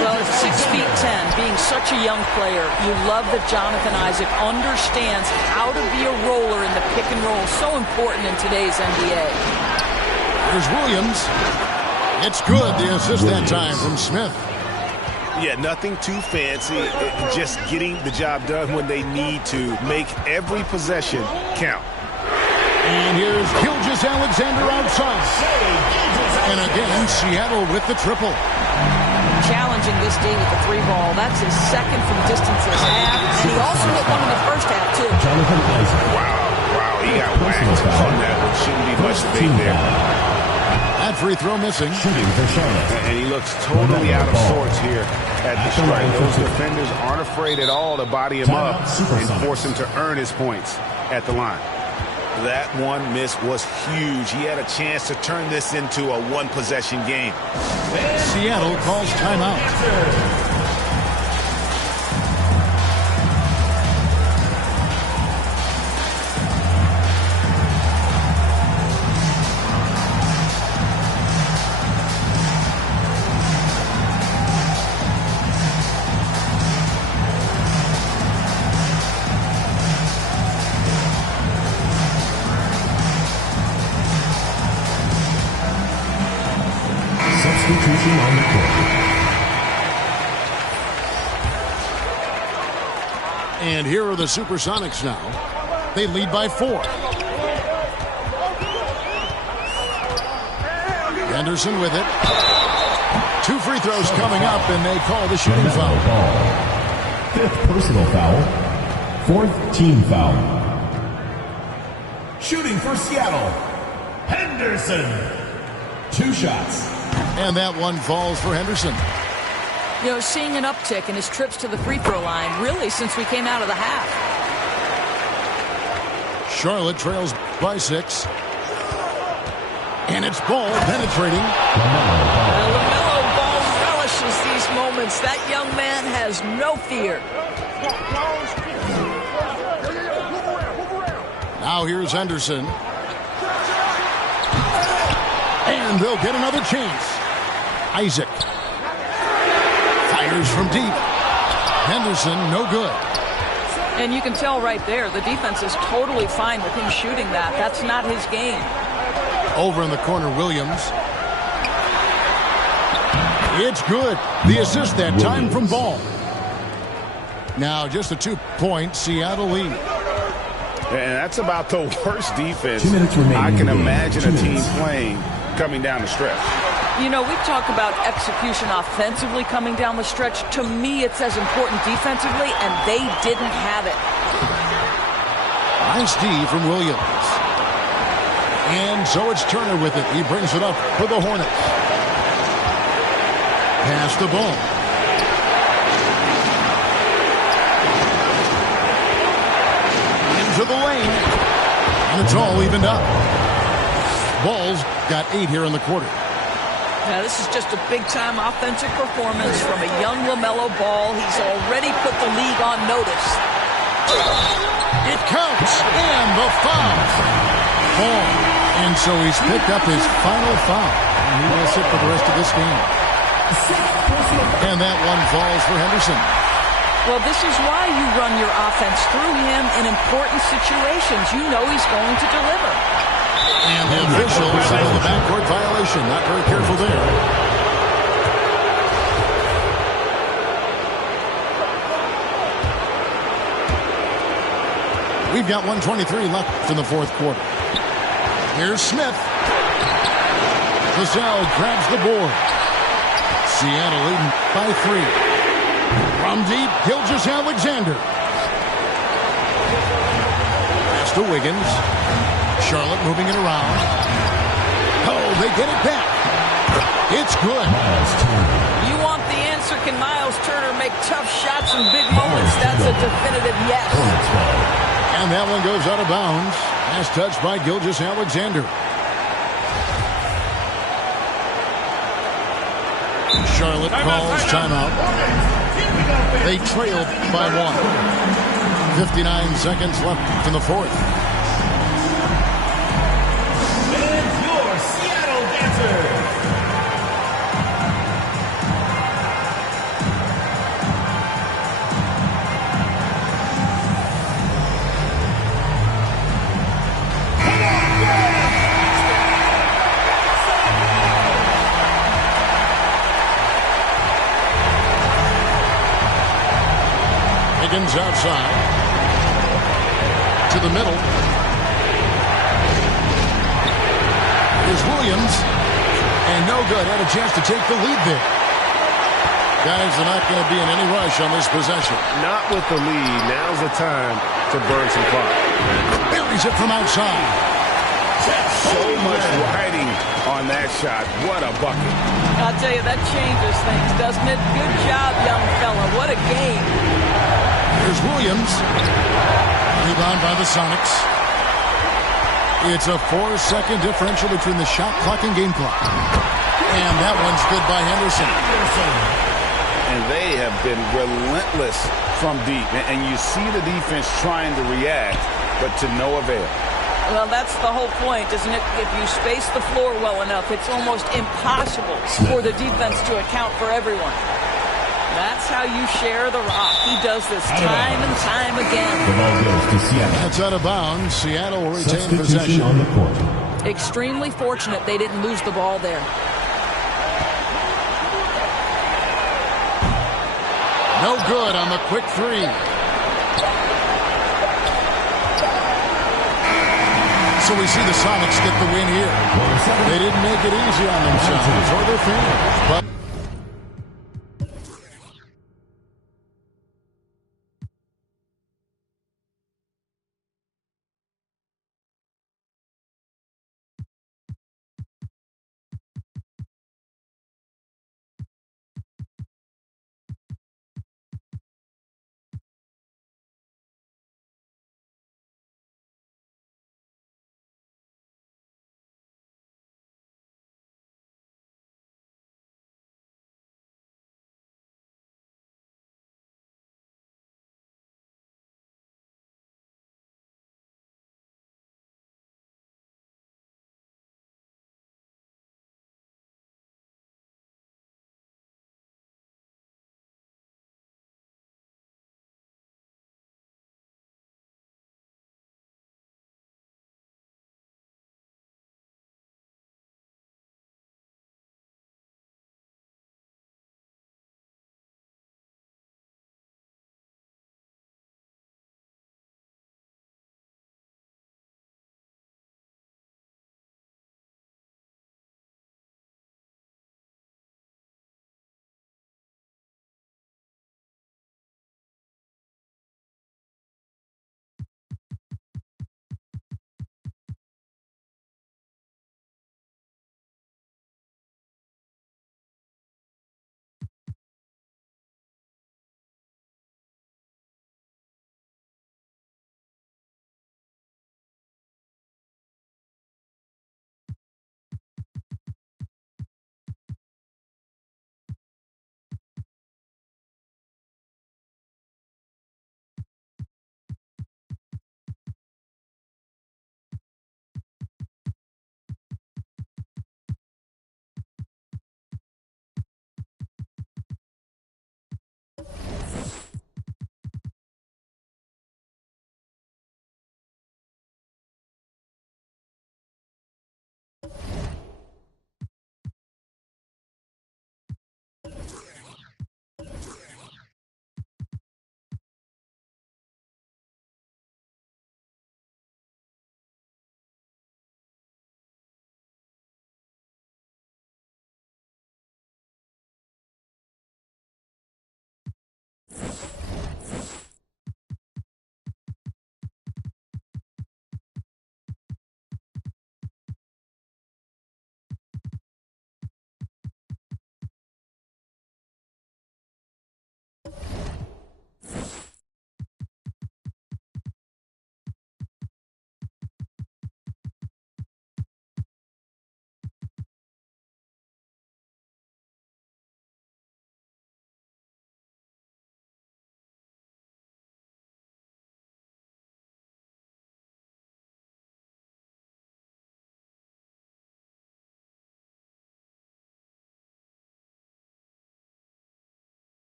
Well, at 6'10", being such a young player, you love that Jonathan Isaac understands how to be a roller in the pick and roll. So important in today's NBA. There's Williams. It's good. The assist that time from Smith. Yeah, nothing too fancy. Just getting the job done when they need to. Make every possession count. And here's Gilgeous-Alexander outside. And again, Seattle with the triple. Challenging this D with the 3 ball. That's his second from distance this half. And he also hit one in the first half, too. Wow, he got whacked on that one. Shouldn't be much debate there. That free throw missing. And he looks totally out of sorts here at the strike. Those defenders aren't afraid at all to body him up and force him to earn his points at the line. That one miss was huge. He had a chance to turn this into a one-possession game. Seattle calls timeout. Substitution on the court. And here are the Supersonics now. They lead by 4. Henderson with it. 2 free throws coming up, and they call the shooting foul. 5th personal foul. 4th team foul. Shooting for Seattle, Henderson. 2 shots. And that one falls for Henderson. You know, seeing an uptick in his trips to the free throw line, really, since we came out of the half. Charlotte trails by 6. And it's Ball penetrating. LaMelo Ball relishes these moments. That young man has no fear. Now here's Henderson. And they'll get another chance. Isaac. Fires from deep. Henderson, no good. And you can tell right there, the defense is totally fine with him shooting that. That's not his game. Over in the corner, Williams. It's good. The assist that time from Ball. Now just a 2-point Seattle lead. And that's about the worst defense 2 minutes remaining. I can imagine a team playing coming down the stretch. You know, we've talked about execution offensively coming down the stretch. To me, it's as important defensively, and they didn't have it. Nice D from Williams. And so it's Turner with it. He brings it up for the Hornets. Pass the ball. Into the lane. And it's all evened up. Ball's got 8 here in the quarter. Now, this is just a big-time offensive performance from a young LaMelo Ball. He's already put the league on notice. It counts. And the foul. Ball. And so he's picked up his final foul. And he will sit for the rest of this game. And that one falls for Henderson. Well, this is why you run your offense through him in important situations. You know he's going to deliver. And the official settled the backcourt violation. Not very careful there. We've got 1:23 left in the 4th quarter. Here's Smith. Vassell grabs the board. Seattle leading by 3. From deep, Gilgeous-Alexander. Pass to Wiggins. Charlotte moving it around. Oh, they get it back. It's good. You want the answer, can Miles Turner make tough shots in big moments? That's a definitive yes. And that one goes out of bounds. Pass touched by Gilgeous-Alexander. Charlotte calls timeout. They trailed by 1. 59 seconds left in the 4th. And your Seattle Dancers. Higgins outside. To the middle. Here's Williams. And no good. Had a chance to take the lead there. Guys are not going to be in any rush on this possession. Not with the lead. Now's the time to burn some clock. Buries it from outside. So much riding on that shot. What a bucket. I'll tell you, that changes things, doesn't it? Good job, young fella. What a game. Here's Williams. Rebound by the Sonics. It's a 4-second differential between the shot clock and game clock. And that one's good by Henderson. And they have been relentless from deep. And you see the defense trying to react, but to no avail. Well, that's the whole point, isn't it? If you space the floor well enough, it's almost impossible for the defense to account for everyone. That's how you share the rock. He does this time and time again. The ball goes to Seattle. That's out of bounds. Seattle will retain Substitution possession. on the court. Extremely fortunate they didn't lose the ball there. No good on the quick three. So we see the Sonics get the win here. They didn't make it easy on themselves or their fans, but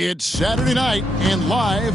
it's Saturday night and live.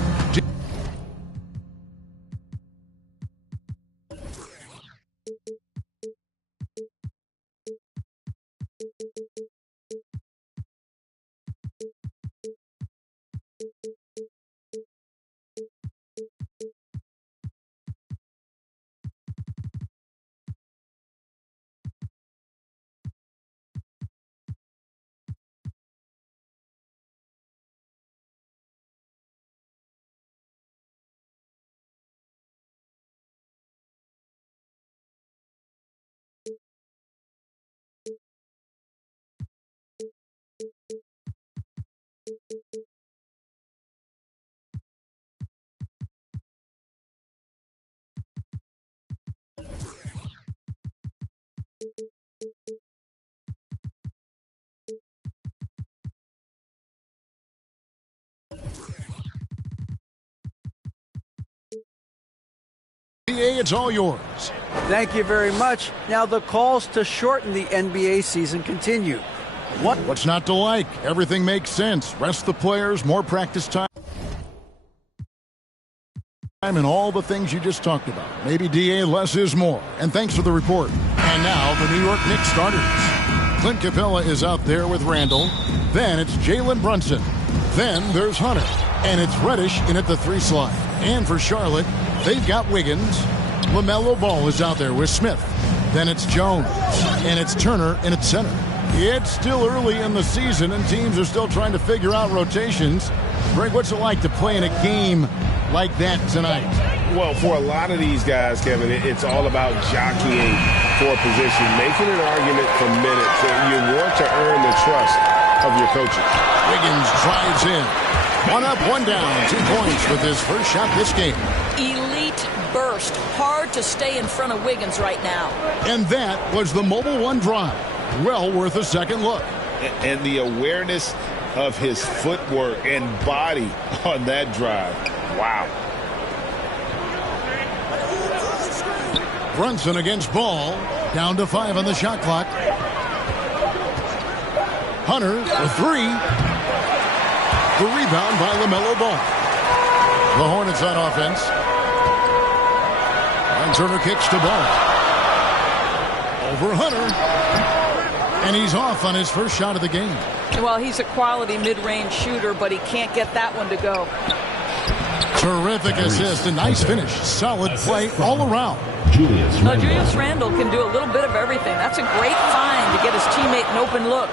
D.A., it's all yours. Thank you very much. Now the calls to shorten the NBA season continue. What's not to like? Everything makes sense. Rest the players, more practice time, and all the things you just talked about. Maybe D.A. less is more. And thanks for the report. And now the New York Knicks starters. Clint Capella is out there with Randall. Then it's Jalen Brunson. Then there's Hunter. And it's Reddish in at the 3 slot. And for Charlotte, they've got Wiggins. LaMelo Ball is out there with Smith. Then it's Jones. And it's Turner in at center. It's still early in the season, and teams are still trying to figure out rotations. Greg, what's it like to play in a game like that tonight? Well, for a lot of these guys, Kevin, it's all about jockeying for position, making an argument for minutes. You want to earn the trust of your coaches. Wiggins drives in. 1 up, 1 down, 2 points with his first shot this game. Elite burst. Hard to stay in front of Wiggins right now. And that was the Mobile One drive. Well worth a second look. And the awareness of his footwork and body on that drive. Wow. Brunson against Ball. Down to 5 on the shot clock. Hunter, the 3. The rebound by LaMelo Ball. The Hornets on offense. And Turner kicks to Ball. Over Hunter. And he's off on his first shot of the game. Well, he's a quality mid-range shooter, but he can't get that one to go. Terrific assist, a nice finish. Solid play all around. Julius Randle can do a little bit of everything. That's a great find to get his teammate an open look.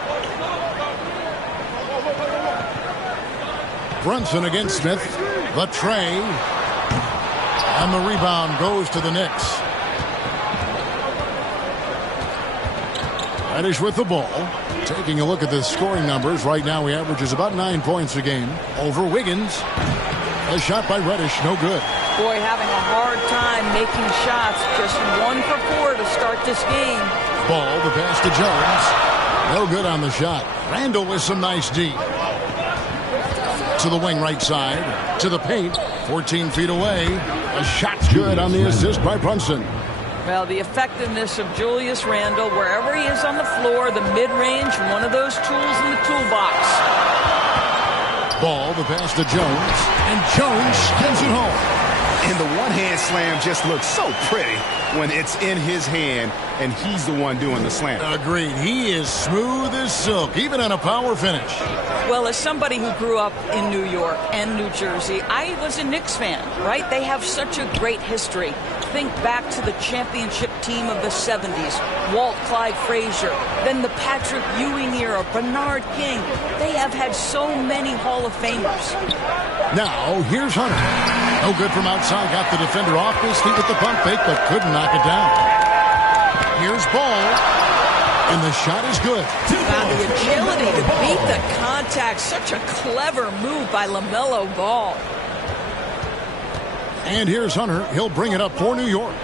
Brunson against Smith. The tray. And the rebound goes to the Knicks. Reddish with the ball. Taking a look at the scoring numbers. Right now he averages about 9 points a game. Over Wiggins. A shot by Reddish, no good. Boy, having a hard time making shots. Just 1 for 4 to start this game. Ball, the pass to Jones. No good on the shot. Randall with some nice D. To the wing right side. To the paint. 14 feet away. A shot's good on the assist by Brunson. Well, the effectiveness of Julius Randle, wherever he is on the floor, the mid-range, one of those tools in the toolbox. Ball, the pass to Jones. And Jones spins it home. And the one-hand slam just looks so pretty when it's in his hand and he's the one doing the slam. Agreed. He is smooth as silk, even on a power finish. Well, as somebody who grew up in New York and New Jersey, I was a Knicks fan, right? They have such a great history. Think back to the championship team of the 70s, Walt Clyde Frazier, then the Patrick Ewing era, Bernard King. They have had so many Hall of Famers. Now, here's Hunter. No good from outside. Got the defender off his feet with the pump fake, but couldn't knock it down. Here's Ball. And the shot is good. Wow, the agility to beat the contact. Such a clever move by LaMelo Ball. And here's Hunter. He'll bring it up for New York.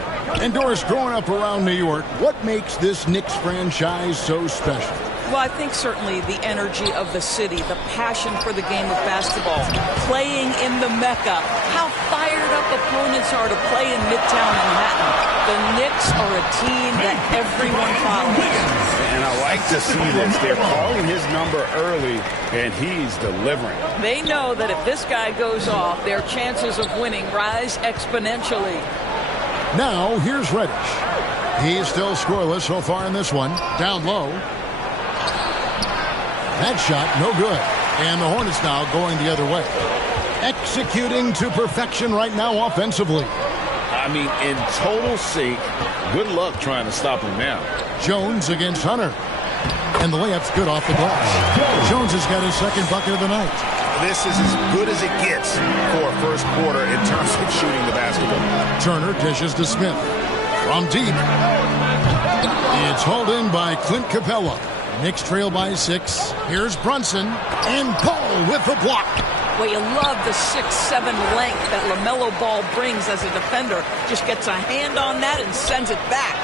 And Doris, growing up around New York, what makes this Knicks franchise so special? Well, I think certainly the energy of the city, the passion for the game of basketball, playing in the Mecca, how fired up opponents are to play in Midtown Manhattan. The Knicks are a team that everyone follows. And I like to see this. They're calling his number early, and he's delivering. They know that if this guy goes off, their chances of winning rise exponentially. Now, here's Reddish. He's still scoreless so far in this one. Down low. That shot, no good. And the Hornets now going the other way. Executing to perfection right now offensively. I mean, in total sync. Good luck trying to stop him now. Jones against Hunter. And the layup's good off the glass. Jones has got his second bucket of the night. This is as good as it gets for a first quarter in terms of shooting the basketball. Turner dishes to Smith. From deep. It's hauled in by Clint Capella. Knicks trail by 6. Here's Brunson. And Ball with the block. Well, you love the 6'7" length that LaMelo Ball brings as a defender. Just gets a hand on that and sends it back.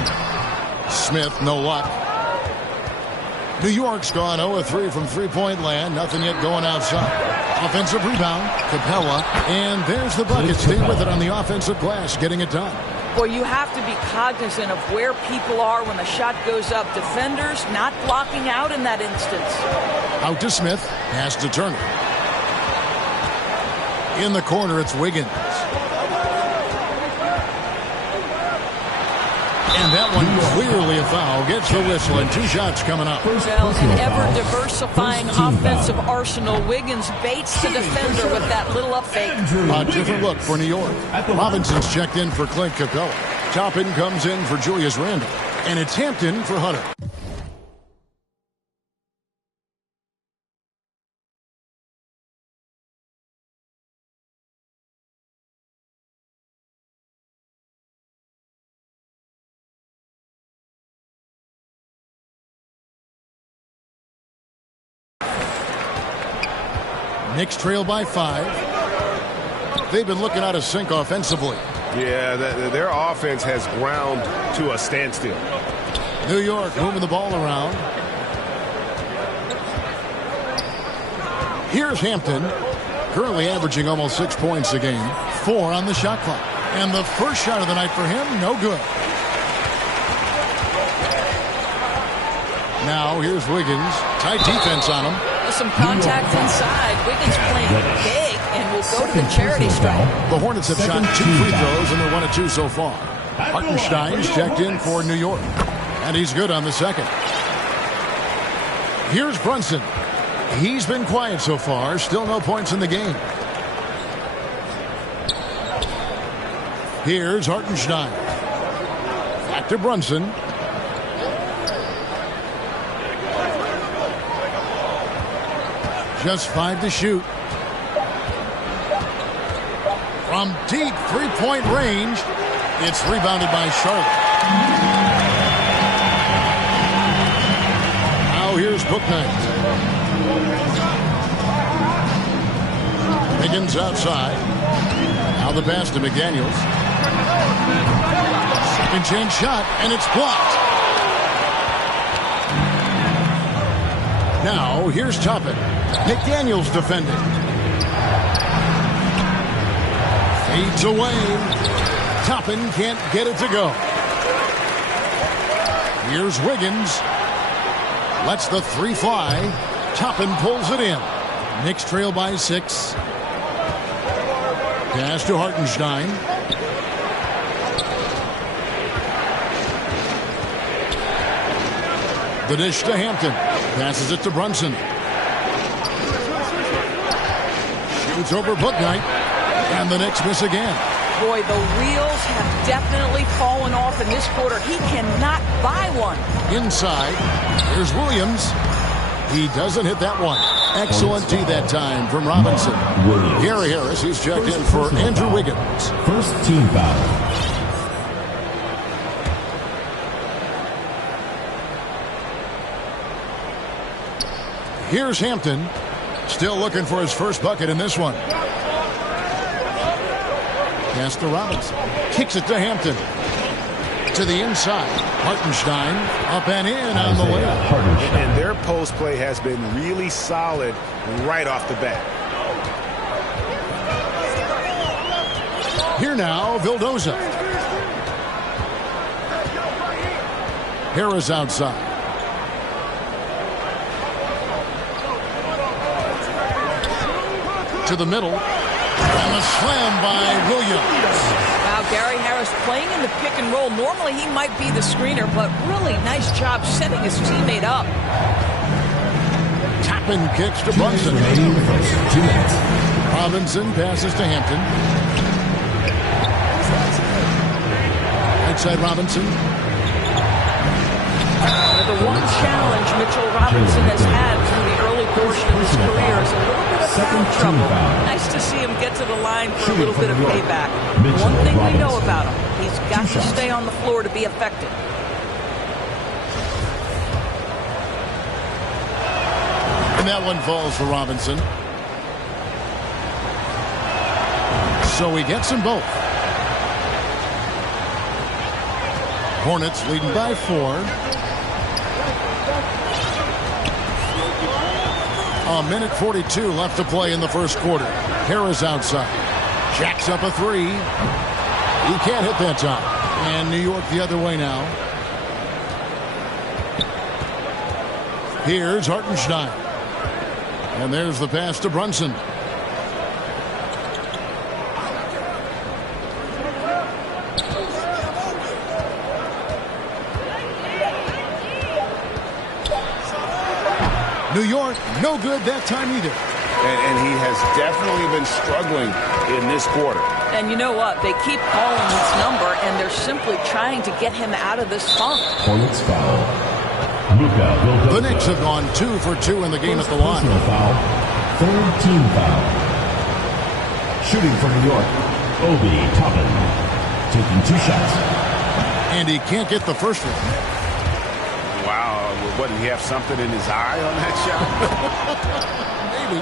Smith, no luck. New York's gone 0-3 from three-point land. Nothing yet going outside. Offensive rebound, Capella. And there's the bucket. Stay with it on the offensive glass, getting it done. Well, you have to be cognizant of where people are when the shot goes up. Defenders not blocking out in that instance. Out to Smith. Pass to Turner. In the corner, it's Wiggins. And that one clearly a foul. Gets the whistle, and 2 shots coming up. Well, an ever-diversifying offensive arsenal. Wiggins baits the defender with that little up fake. A different look for New York. Robinson's checked in for Clint Capella. Toppin comes in for Julius Randle. And it's Hampton for Hunter. Knicks trail by 5. They've been looking out of sync offensively. Yeah, their offense has ground to a standstill. New York moving the ball around. Here's Hampton, currently averaging almost 6 points a game. 4 on the shot clock. And the first shot of the night for him, no good. Now here's Wiggins. Tight defense on him. Some contact inside. Wiggins playing big and will go to the charity stripe. The Hornets have shot 2 free throws and they're 1 of 2 so far. Hartenstein's checked in for New York. And he's good on the second. Here's Brunson. He's been quiet so far. Still no points in the game. Here's Hartenstein. Back to Brunson. Just 5 to shoot. From deep 3-point range, it's rebounded by Charlotte. Now here's Bouknight. Higgins outside. Now the pass to McDaniels. Second chance shot, and it's blocked. Now here's Toppin. McDaniels defending. Fades away. Toppin can't get it to go. Here's Wiggins. Lets the 3 fly. Toppin pulls it in. Knicks trail by 6. Pass to Hartenstein. The dish to Hampton. Passes it to Brunson. Shoots over Bouknight. And the Knicks miss again. Boy, the wheels have definitely fallen off in this quarter. He cannot buy one. Inside. Here's Williams. He doesn't hit that one. Excellent D that time from Robinson. Gary Harris, he's checked in for Andrew Wiggins. First team foul. Here's Hampton. Still looking for his first bucket in this one. Pass to Robinson. Kicks it to Hampton. To the inside. Hartenstein up and in on the way. And their post play has been really solid right off the bat. Here now, Vildoza. Harris outside. To the middle. And a slam by Williams. Wow, Gary Harris playing in the pick and roll. Normally he might be the screener, but really nice job setting his teammate up. Toppin kicks to Brunson. Robinson passes to Hampton. Outside Robinson. The one challenge Mitchell Robinson has had through the early portion of his career is a little bit of foul trouble. Nice to see him get to the line for a little bit of payback. One thing we know about him, he's got to stay on the floor to be effective. And that one falls for Robinson. So he gets them both. Hornets leading by 4. A minute 42 left to play in the first quarter. Harris outside. Jacks up a 3. He can't hit that time. And New York the other way now. Here's Hartenstein. And there's the pass to Brunson. New York, no good that time either. And he has definitely been struggling in this quarter. And you know what? They keep calling his number, and they're simply trying to get him out of this funk. Hornets foul. The Knicks have gone 2 for 2 in the game at the line. Foul. Third team foul. Shooting for New York, Obi Toppin. Taking 2 shots. And he can't get the first one. Wow, what, did he have something in his eye on that shot? Maybe.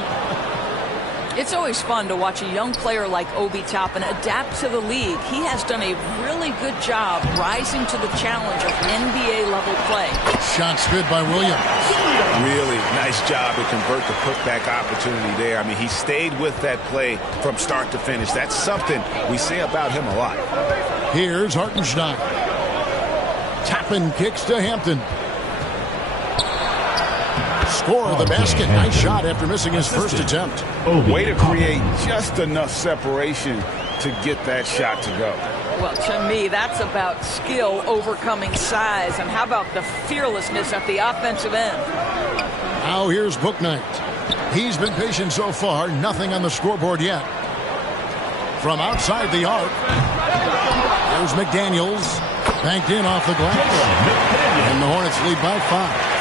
It's always fun to watch a young player like Obi Toppin adapt to the league. He has done a really good job rising to the challenge of NBA-level play. Shots good by Williams. Really nice job to convert the putback opportunity there. I mean, he stayed with that play from start to finish. That's something we say about him a lot. Here's Hartenstein. Toppin kicks to Hampton. Score of the basket. Nice shot after missing his first attempt. Way to create just enough separation to get that shot to go. Well, to me, that's about skill overcoming size. And how about the fearlessness at the offensive end? Now here's Bouknight. He's been patient so far. Nothing on the scoreboard yet. From outside the arc. There's McDaniels. Banked in off the glass. And the Hornets lead by 5.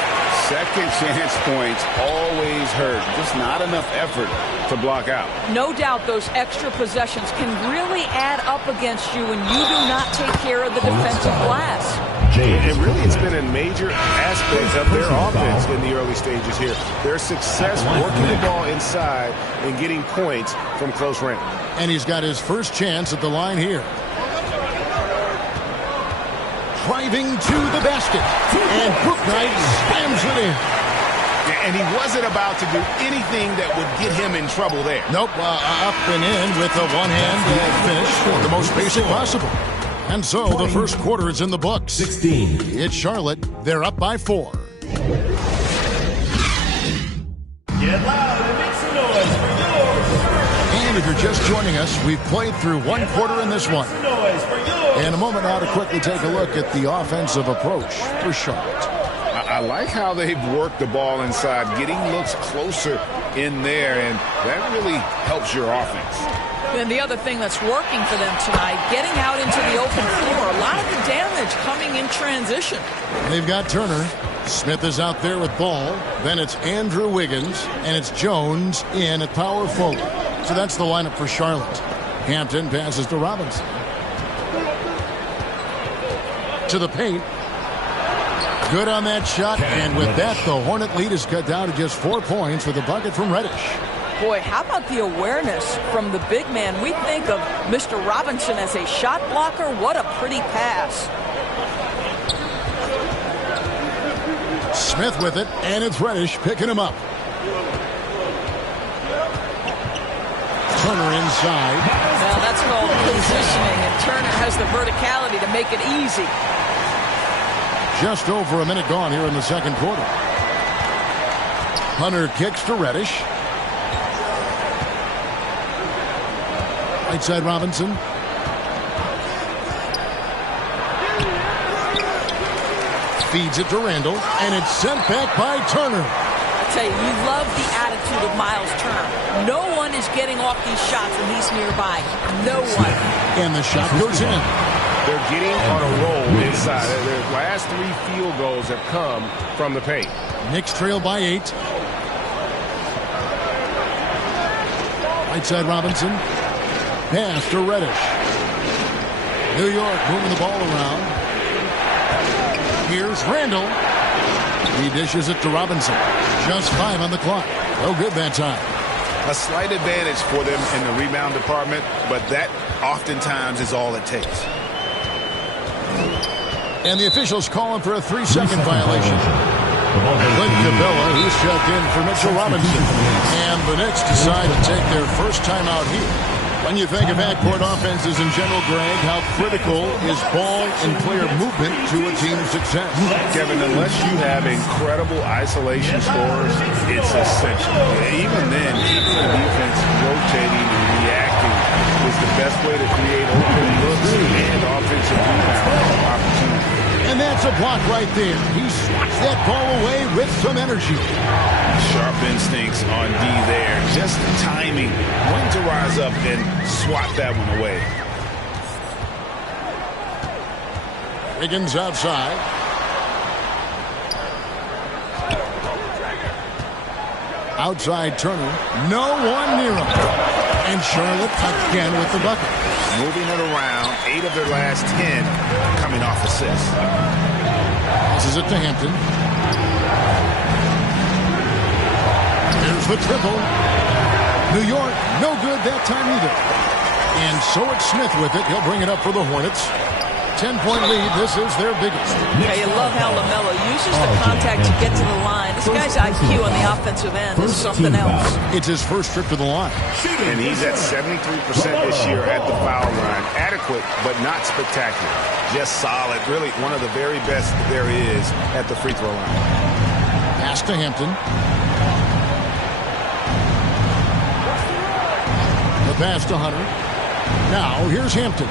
Second chance points always hurt. Just not enough effort to block out. No doubt those extra possessions can really add up against you when you do not take care of the defensive glass. And really, it's been a major aspect of their offense in the early stages here. Their success working the ball inside and getting points from close range. And he's got his first chance at the line here. Driving to the basket. And Bouknight slams it in. And he wasn't about to do anything that would get him in trouble there. Nope, up and in with a one-hand finish, the most basic possible. And so the first quarter is in the books. 16. It's Charlotte. They're up by 4. Get loud and make some noise for yours. And if you're just joining us, we've played through one quarter in this one. Noise for yours. In a moment now to quickly take a look at the offensive approach for Charlotte. I like how they've worked the ball inside, getting looks closer in there, and that really helps your offense. And the other thing that's working for them tonight, getting out into the open floor. A lot of the damage coming in transition. They've got Turner. Smith is out there with ball. Then it's Andrew Wiggins, and it's Jones in at power forward. So that's the lineup for Charlotte. Hampton passes to Robinson. To the paint. Good on that shot, and with that, the Hornet lead is cut down to just 4 points with a bucket from Reddish. Boy, how about the awareness from the big man? We think of Mr. Robinson as a shot blocker. What a pretty pass. Smith with it, and it's Reddish picking him up. Turner inside. Well, that's called positioning, and Turner has the verticality to make it easy. Just over a minute gone here in the second quarter. Hunter kicks to Reddish. Right side Robinson. Feeds it to Randall, and it's sent back by Turner. I tell you love the attitude of Miles Turner. No one is getting off these shots when he's nearby. No one. And the shot goes in. They're getting on a roll inside. Their last 3 field goals have come from the paint. Knicks trail by 8. Right side Robinson. Pass to Reddish. New York moving the ball around. Here's Randall. He dishes it to Robinson. Just 5 on the clock. No good that time. A slight advantage for them in the rebound department, but that oftentimes is all it takes. And the officials calling for a 3-second violation. Clint Cabela, who's checked in for Mitchell Robinson. And the Knicks decide to take their first timeout here. When you think of backcourt offenses in general, Greg, how critical is ball and player movement to a team's success? Kevin, unless you have incredible isolation scorers, it's essential. Even then, keeping the defense rotating and reacting is the best way to create open looks and offensive rebound opportunities. And that's a block right there. He swats that ball away with some energy. Sharp instincts on D there. Just timing when to rise up and swat that one away. Wiggins outside. Outside Turner. No one near him. And Charlotte again with the bucket. Moving it around. 8 of their last 10 coming off assists. Passes it to Hampton. Here's the triple. New York, no good that time either. And so it's Smith with it. He'll bring it up for the Hornets. 10-point lead. This is their biggest. Yeah, you love how LaMelo uses the contact to get to the line. This guy's IQ on the offensive end is something else. It's his first trip to the line. And he's at 73% this year at the foul line. Adequate, but not spectacular. Just solid. Really one of the very best there is at the free throw line. Pass to Hampton. The pass to Hunter. Now here's Hampton.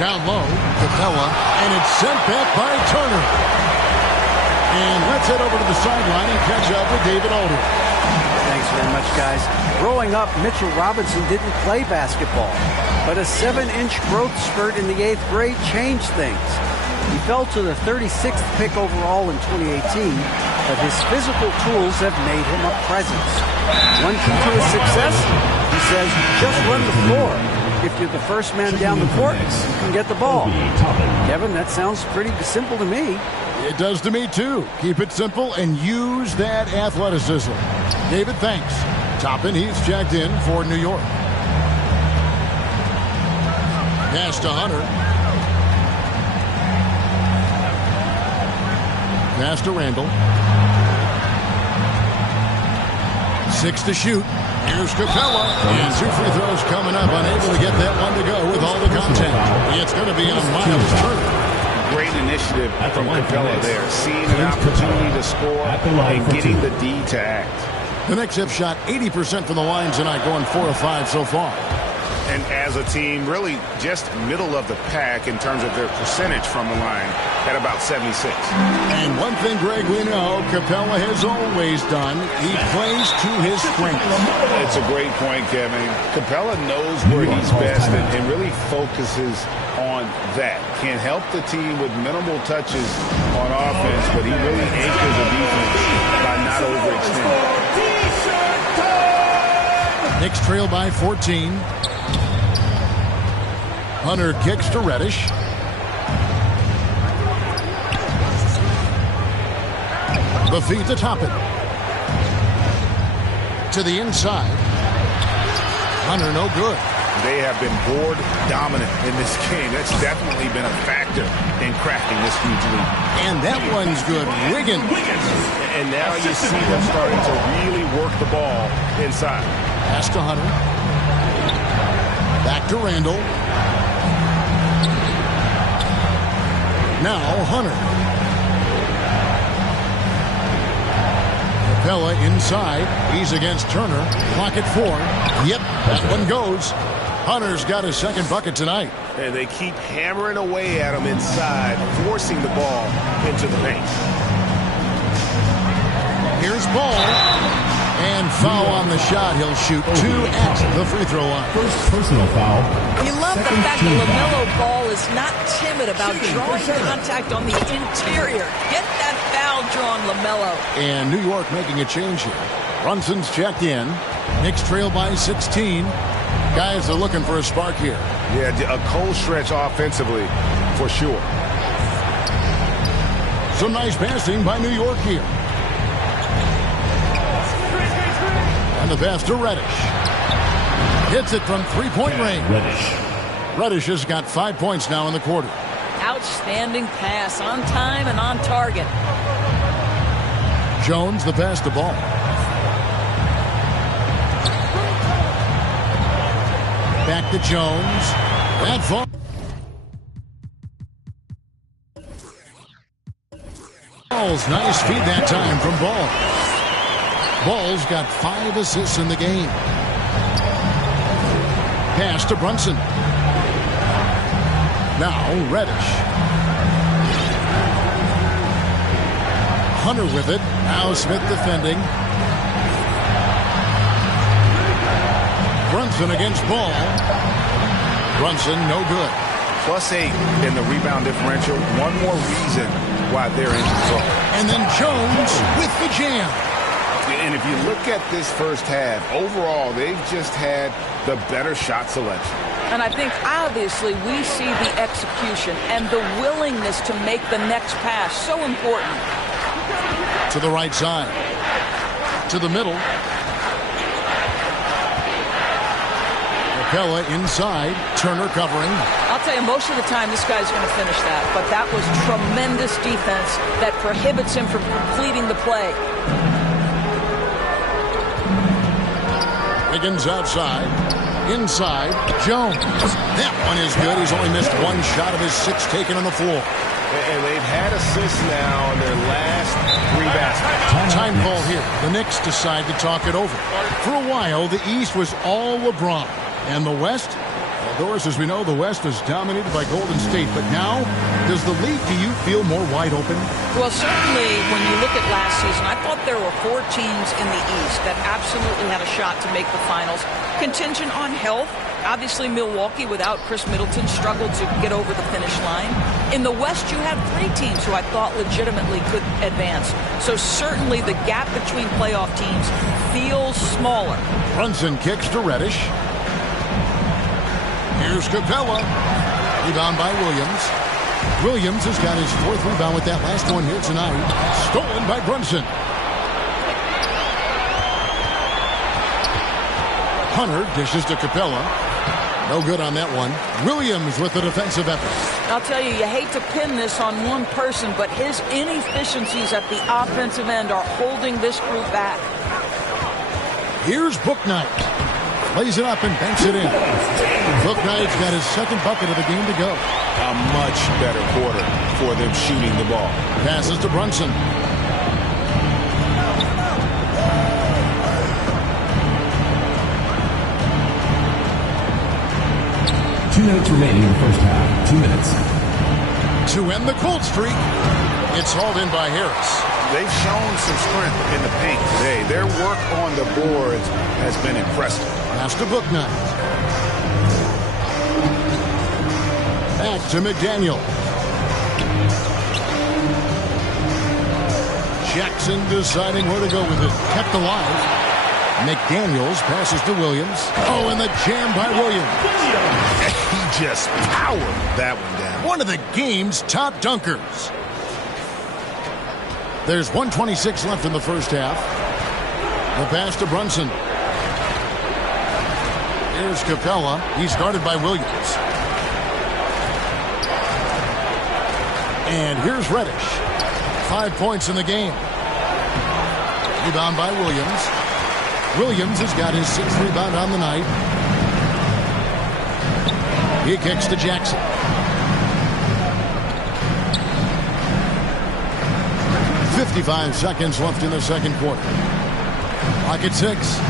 Down low, Capella, and it's sent back by Turner. And let's head over to the sideline and catch up with David Aldridge. Thanks very much, guys. Growing up, Mitchell Robinson didn't play basketball, but a 7-inch growth spurt in the 8th grade changed things. He fell to the 36th pick overall in 2018, but his physical tools have made him a presence. One key to his success, he says, just run the floor. If you're the first man down the court, you can get the ball. Kevin, that sounds pretty simple to me. It does to me, too. Keep it simple and use that athleticism. David, thanks. Toppin, he's checked in for New York. Pass to Hunter. Pass to Randall. 6 to shoot. Here's Capella, and 2 free throws coming up, unable to get that one to go with all the contact. It's going to be on Miles Turner. Great initiative from Capella there, seeing an opportunity to score and getting the D to act. The Knicks have shot 80% from the line tonight, going 4 of 5 so far. And as a team, really just middle of the pack in terms of their percentage from the line at about 76. And one thing, Greg, we know Capella has always done, he plays to his strengths. It's a great point, Kevin. Capella knows where he's best and really focuses on that. Can help the team with minimal touches on offense, but he really anchors the defense by not overextending. Knicks trail by 14. Hunter kicks to Reddish. The feed to Toppin. To the inside. Hunter no good. They have been board dominant in this game. That's definitely been a factor in crafting this huge lead. And that one's good. Wiggins. And now you see them starting to really work the ball inside. Pass to Hunter. Back to Randall. Now Hunter. Capella inside. He's against Turner. Clock at 4. Yep, that one goes. Hunter's got his second bucket tonight. And they keep hammering away at him inside, forcing the ball into the paint. Here's Ball. And foul on the shot. He'll shoot 2 at the free throw line. First personal foul. You love the fact that LaMelo Ball is not timid about drawing contact on the interior. Get that foul drawn, LaMelo. And New York making a change here. Brunson's checked in. Knicks trail by 16. Guys are looking for a spark here. Yeah, a cold stretch offensively for sure. Some nice passing by New York here. And the pass to Reddish. Hits it from 3-point range. Reddish has got 5 points now in the quarter. Outstanding pass, on time and on target. Jones, the pass to Ball. back to Jones. That fall. Ball's nice feed that time from Ball. Ball's got 5 assists in the game. Pass to Brunson. Now Reddish. Hunter with it. Now Smith defending. Brunson against Ball. Brunson no good. +8 in the rebound differential. One more reason why they're in control. And then Jones with the jam. And if you look at this first half, overall, they've just had the better shot selection. And I think, obviously, we see the execution and the willingness to make the next pass so important. To the right side. To the middle. Capella inside. Turner covering. I'll tell you, most of the time this guy's going to finish that. But that was tremendous defense that prohibits him from completing the play. Higgins outside. Inside. Jones. That one is good. He's only missed 1 shot of his 6 taken on the floor. And they've had assists now on their last 3 baskets. Time call here. The Knicks decide to talk it over. For a while, the East was all LeBron. And the West? Well, Doris, as we know, the West is dominated by Golden State. But now, does the league, do you feel more wide open? Well, certainly, when you look at last season, I thought there were 4 teams in the East that absolutely had a shot to make the finals. Contingent on health. Obviously, Milwaukee, without Chris Middleton, struggled to get over the finish line. In the West, you had 3 teams who I thought legitimately could advance. So certainly the gap between playoff teams feels smaller. Brunson kicks to Reddish. Here's Capella. Rebound by Williams. Williams has got his 4th rebound with that last one here tonight. Stolen by Brunson. Hunter dishes to Capella. No good on that one. Williams with the defensive effort. I'll tell you, you hate to pin this on one person, but his inefficiencies at the offensive end are holding this group back. Here's Bouknight. Lays it up and banks it in. Bouknight's got his 2nd bucket of the game to go. A much better quarter for them shooting the ball. Passes to Brunson. 2 minutes remaining in the first half. 2 minutes. To end the cold streak, it's hauled in by Harris. They've shown some strength in the paint today. Their work on the boards has been impressive. Pass to Bouknight. Back to McDaniel. Jackson deciding where to go with it. Kept alive. McDaniels passes to Williams. Oh, and the jam by Williams. He just powered that one down. One of the game's top dunkers. There's 1:26 left in the first half. The pass to Brunson. Here's Capella. He's guarded by Williams. And here's Reddish. 5 points in the game. Rebound by Williams. Williams has got his 6th rebound on the night. He kicks to Jackson. .55 seconds left in the second quarter. Clock at 6.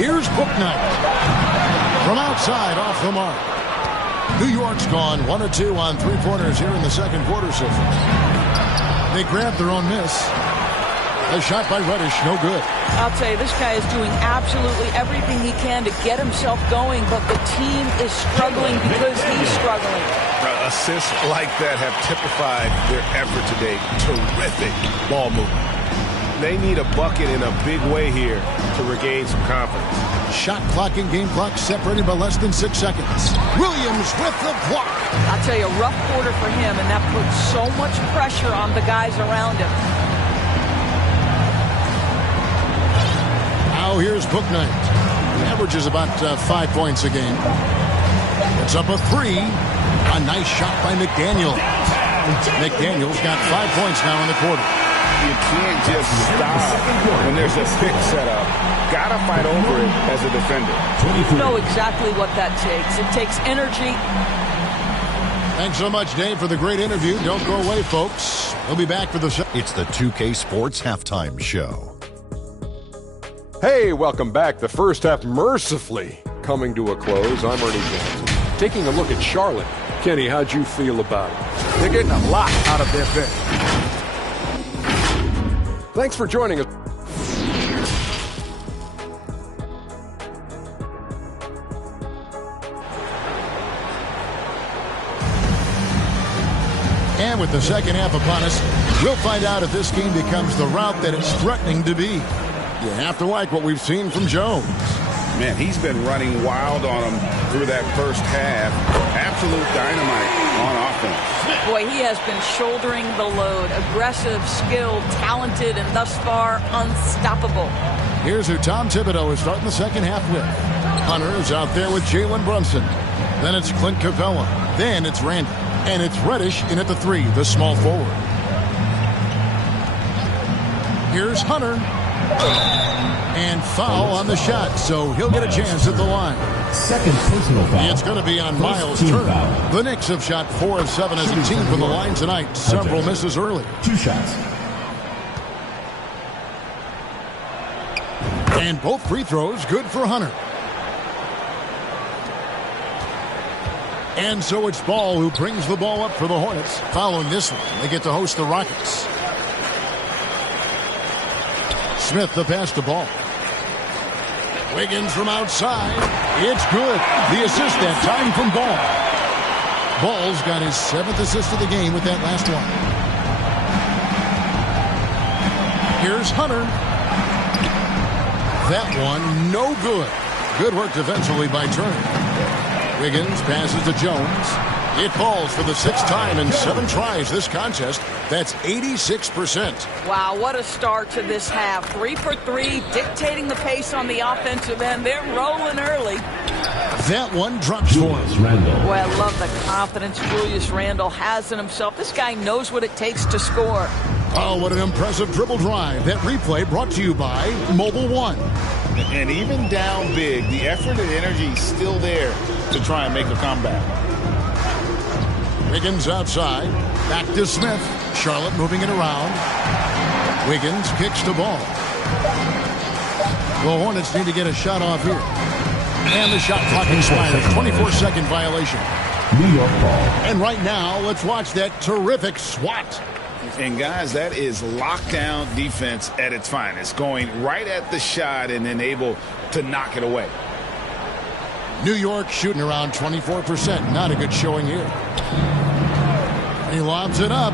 Here's Bouknight. From outside, off the mark. New York's gone 1 of 2 on 3-pointers here in the second quarter so far. They grabbed their own miss. A shot by Reddish, no good. I'll tell you, this guy is doing absolutely everything he can to get himself going, but the team is struggling because he's struggling. Assists like that have typified their effort today. Terrific ball movement. They need a bucket in a big way here to regain some confidence. Shot clock and game clock separated by less than 6 seconds. Williams with the block. I'll tell you, a rough quarter for him, and that puts so much pressure on the guys around him. Now here's Bouknight. He averages about 5 points a game. It's up a 3. A nice shot by McDaniel. McDaniel's got 5 points now in the quarter. You can't just stop when there's a pick set up. Got to fight over it as a defender. You know exactly what that takes. It takes energy. Thanks so much, Dave, for the great interview. Don't go away, folks. We'll be back for the show. It's the 2K Sports Halftime Show. Hey, welcome back. The first half mercifully coming to a close. I'm Ernie Johnson. Taking a look at Charlotte. Kenny, how'd you feel about it? They're getting a lot out of their bench. Thanks for joining us. And with the second half upon us, we'll find out if this game becomes the route that it's threatening to be. You have to like what we've seen from Jones. Man, he's been running wild on him through that first half. Absolute dynamite on offense. Boy, he has been shouldering the load. Aggressive, skilled, talented, and thus far unstoppable. Here's who Tom Thibodeau is starting the second half with. Hunter is out there with Jalen Brunson. Then it's Clint Capella. Then it's Randy. And it's Reddish in at the 3, the small forward. Here's Hunter. And foul on the shot, so he'll get a chance at the line. Second personal foul. It's going to be on Miles Turner. The Knicks have shot 4 of 7 as a team from the line tonight. Several misses early. 2 shots. And both free throws good for Hunter. And so it's Ball who brings the ball up for the Hornets. Following this one, they get to host the Rockets. Smith the pass to Ball. Wiggins from outside. It's good. The assist that time from Ball. Ball's got his 7th assist of the game with that last one. Here's Hunter. That one no good. Good work defensively by Turner. Wiggins passes to Jones. It falls for the 6th time in 7 tries this contest. That's 86%. Wow, what a start to this half. 3 for 3, dictating the pace on the offensive end. They're rolling early. That one drops for him. Boy, I love the confidence Julius Randle has in himself. This guy knows what it takes to score. Oh, what an impressive dribble drive. That replay brought to you by Mobile One. And even down big, the effort and energy is still there to try and make a comeback. Wiggins outside. Back to Smith. Charlotte moving it around. Wiggins kicks the ball. The Hornets need to get a shot off here. And the shot clock expires. 24-second violation. New York ball. And right now, let's watch that terrific swat. And guys, that is lockdown defense at its finest. Going right at the shot and then able to knock it away. New York shooting around 24%. Not a good showing here. He lobs it up.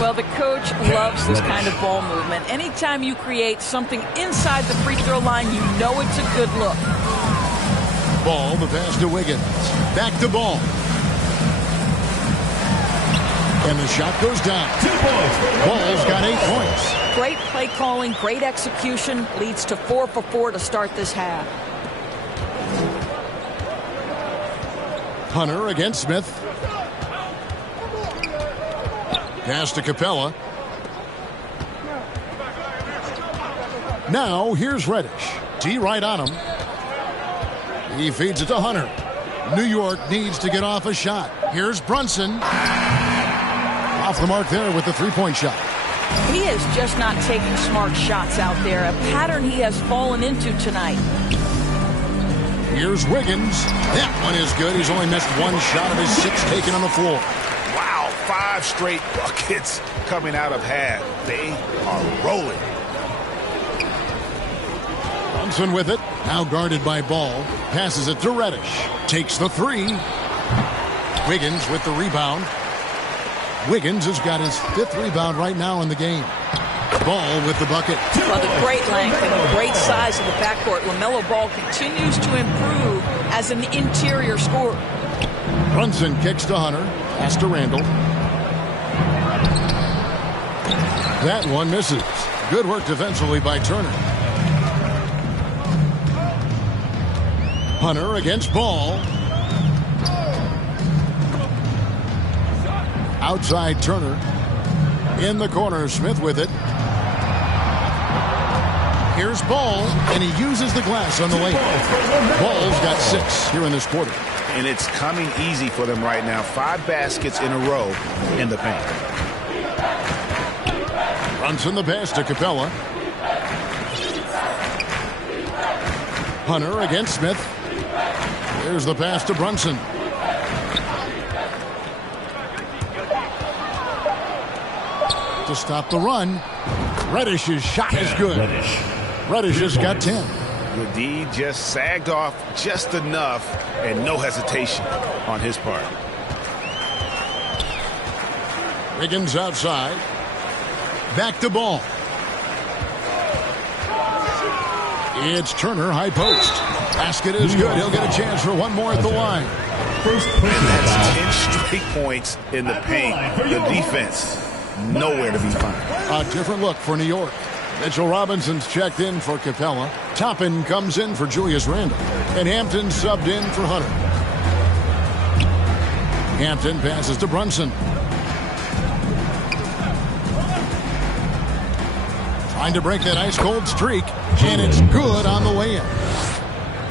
Well, the coach loves this kind of ball movement. Anytime you create something inside the free throw line, you know it's a good look. Ball, the pass to Wiggins. Back to Ball. And the shot goes down. 2 points. Ball's got 8 points. Great play calling, great execution, leads to 4 for 4 to start this half. Hunter against Smith. Pass to Capella. Now here's Reddish. D right on him. He feeds it to Hunter. New York needs to get off a shot. Here's Brunson. Off the mark there with the 3-point shot. He is just not taking smart shots out there, a pattern he has fallen into tonight. Here's Wiggins. That one is good. He's only missed 1 shot of his 6 taken on the floor. Wow, 5 straight buckets coming out of half. They are rolling. Brunson with it. Now guarded by Ball. Passes it to Reddish. Takes the 3. Wiggins with the rebound. Wiggins has got his 5th rebound right now in the game. Ball with the bucket. Well, the great length and the great size of the backcourt. LaMelo Ball continues to improve as an interior scorer. Brunson kicks to Hunter. Pass to Randle. That one misses. Good work defensively by Turner. Hunter against Ball. Outside Turner. In the corner, Smith with it. Here's Ball, and he uses the glass on the way. Ball's got 6 here in this quarter. And it's coming easy for them right now. 5 baskets in a row in the paint. Brunson the pass to Capella. Hunter against Smith. Here's the pass to Brunson. To stop the run. Reddish's shot is good. Reddish has got 10. The D just sagged off just enough and no hesitation on his part. Wiggins outside. Back to Ball. It's Turner, high post. Basket is good. He'll get a chance for one more at the line. And that's 10 straight points in the paint. The defense, nowhere to be found. A different look for New York. Mitchell Robinson's checked in for Capella. Toppin comes in for Julius Randle. And Hampton subbed in for Hunter. Hampton passes to Brunson. Trying to break that ice-cold streak. And it's good on the way in.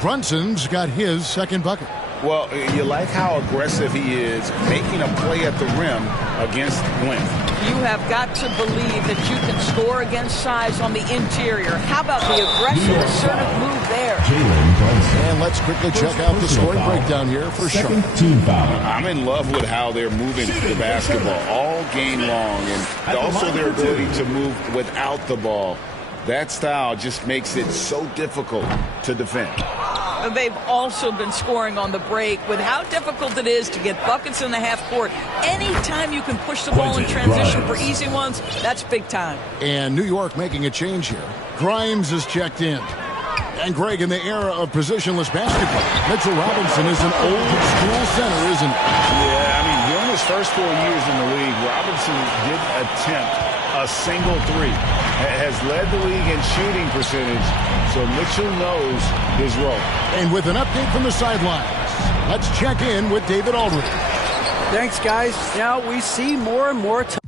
Brunson's got his second bucket. Well, you like how aggressive he is, making a play at the rim against length. You have got to believe that you can score against size on the interior. How about the aggressive, assertive move there? And let's quickly check out the scoring breakdown here for Charlotte. I'm in love with how they're moving the basketball all game long, and also their ability to move without the ball. That style just makes it so difficult to defend. They've also been scoring on the break with how difficult it is to get buckets in the half court. Anytime you can push the ball in transition for easy ones, that's big time. And New York making a change here. Grimes is checked in. And Greg, in the era of positionless basketball, Mitchell Robinson is an old school center, isn't he? Yeah, I mean, during his first 4 years in the league, Robinson didn't attempt a single three. Has led the league in shooting percentage, so Mitchell knows his role. And with an update from the sidelines, let's check in with David Aldridge. Thanks, guys. Now we see more and more time.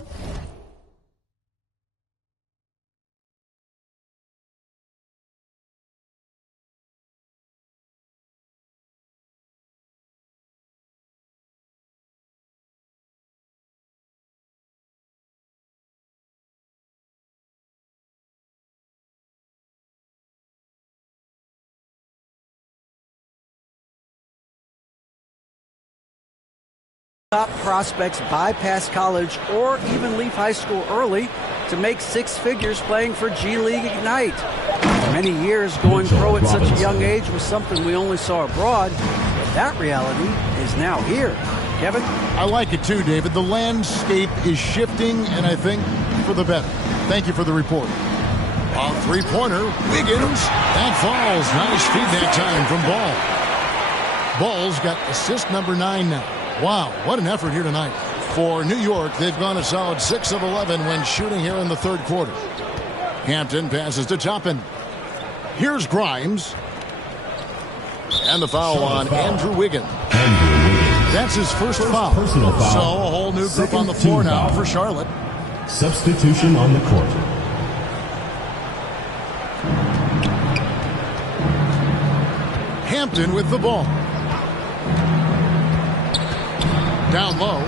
Top prospects bypass college or even leave high school early to make 6 figures playing for G League Ignite. For many years, going pro at such a young age was something we only saw abroad, but that reality is now here. Kevin? I like it too, David. The landscape is shifting, and I think for the better. Thank you for the report. A three-pointer, Wiggins. That falls. Nice feed that time from Ball. Ball's got assist number 9 now. Wow, what an effort here tonight. For New York, they've gone a solid 6 of 11 when shooting here in the third quarter. Hampton passes to Toppin. Here's Grimes. And the foul on Andrew Wiggins. That's his first foul. So a whole new group on the floor now for Charlotte. Substitution on the court. Hampton with the ball. Down low.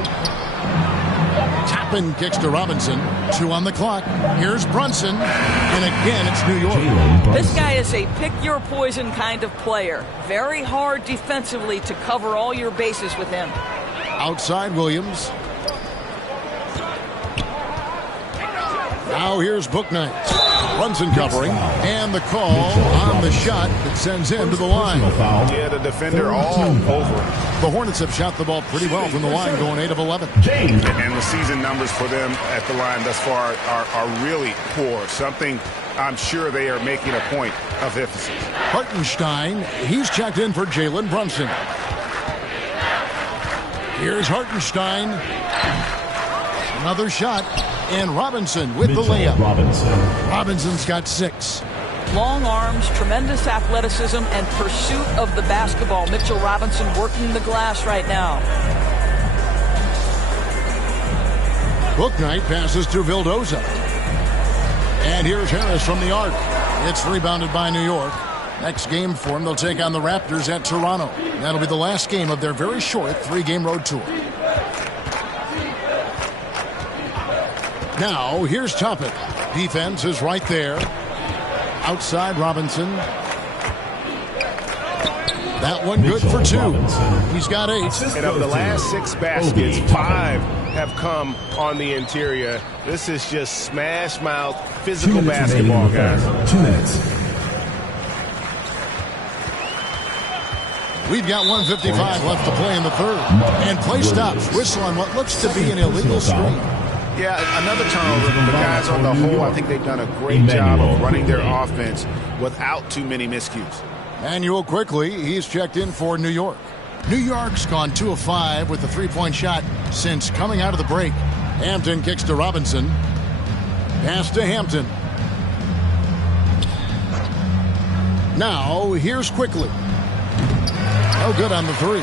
Toppin kicks to Robinson. 2 on the clock. Here's Brunson. And again, it's New York. This guy is a pick-your-poison kind of player. Very hard defensively to cover all your bases with him. Outside Williams. Now here's Bouknight. Brunson covering. And the call on the shot that sends him to the line. Yeah, the defender all over. The Hornets have shot the ball pretty well from the line, going 8 of 11. And the season numbers for them at the line thus far are really poor. Something I'm sure they are making a point of emphasis. Hartenstein, he's checked in for Jalen Brunson. Here's Hartenstein. Another shot. And Robinson with the layup. Robinson's got 6. Long arms, tremendous athleticism, and pursuit of the basketball. Mitchell Robinson working the glass right now. Bouknight passes to Vildoza. And here's Harris from the arc. It's rebounded by New York. Next game for them, they'll take on the Raptors at Toronto. That'll be the last game of their very short 3-game road tour. Now, here's Toppin. Defense is right there. Outside Robinson. That one good for 2. He's got 8. And of the last 6 baskets, 5 have come on the interior. This is just smash mouth, physical basketball, guys. 2 minutes. We've got 1:55 left to play in the third. And play stops. Whistle on what looks to be an illegal screen. Yeah, another turnover. The guys on the whole, I think they've done a great job of running their offense without too many miscues. Manuel quickly, he's checked in for New York. New York's gone 2 of 5 with the 3-point shot since coming out of the break. Hampton kicks to Robinson. Pass to Hampton. Now, here's quickly. No good on the 3.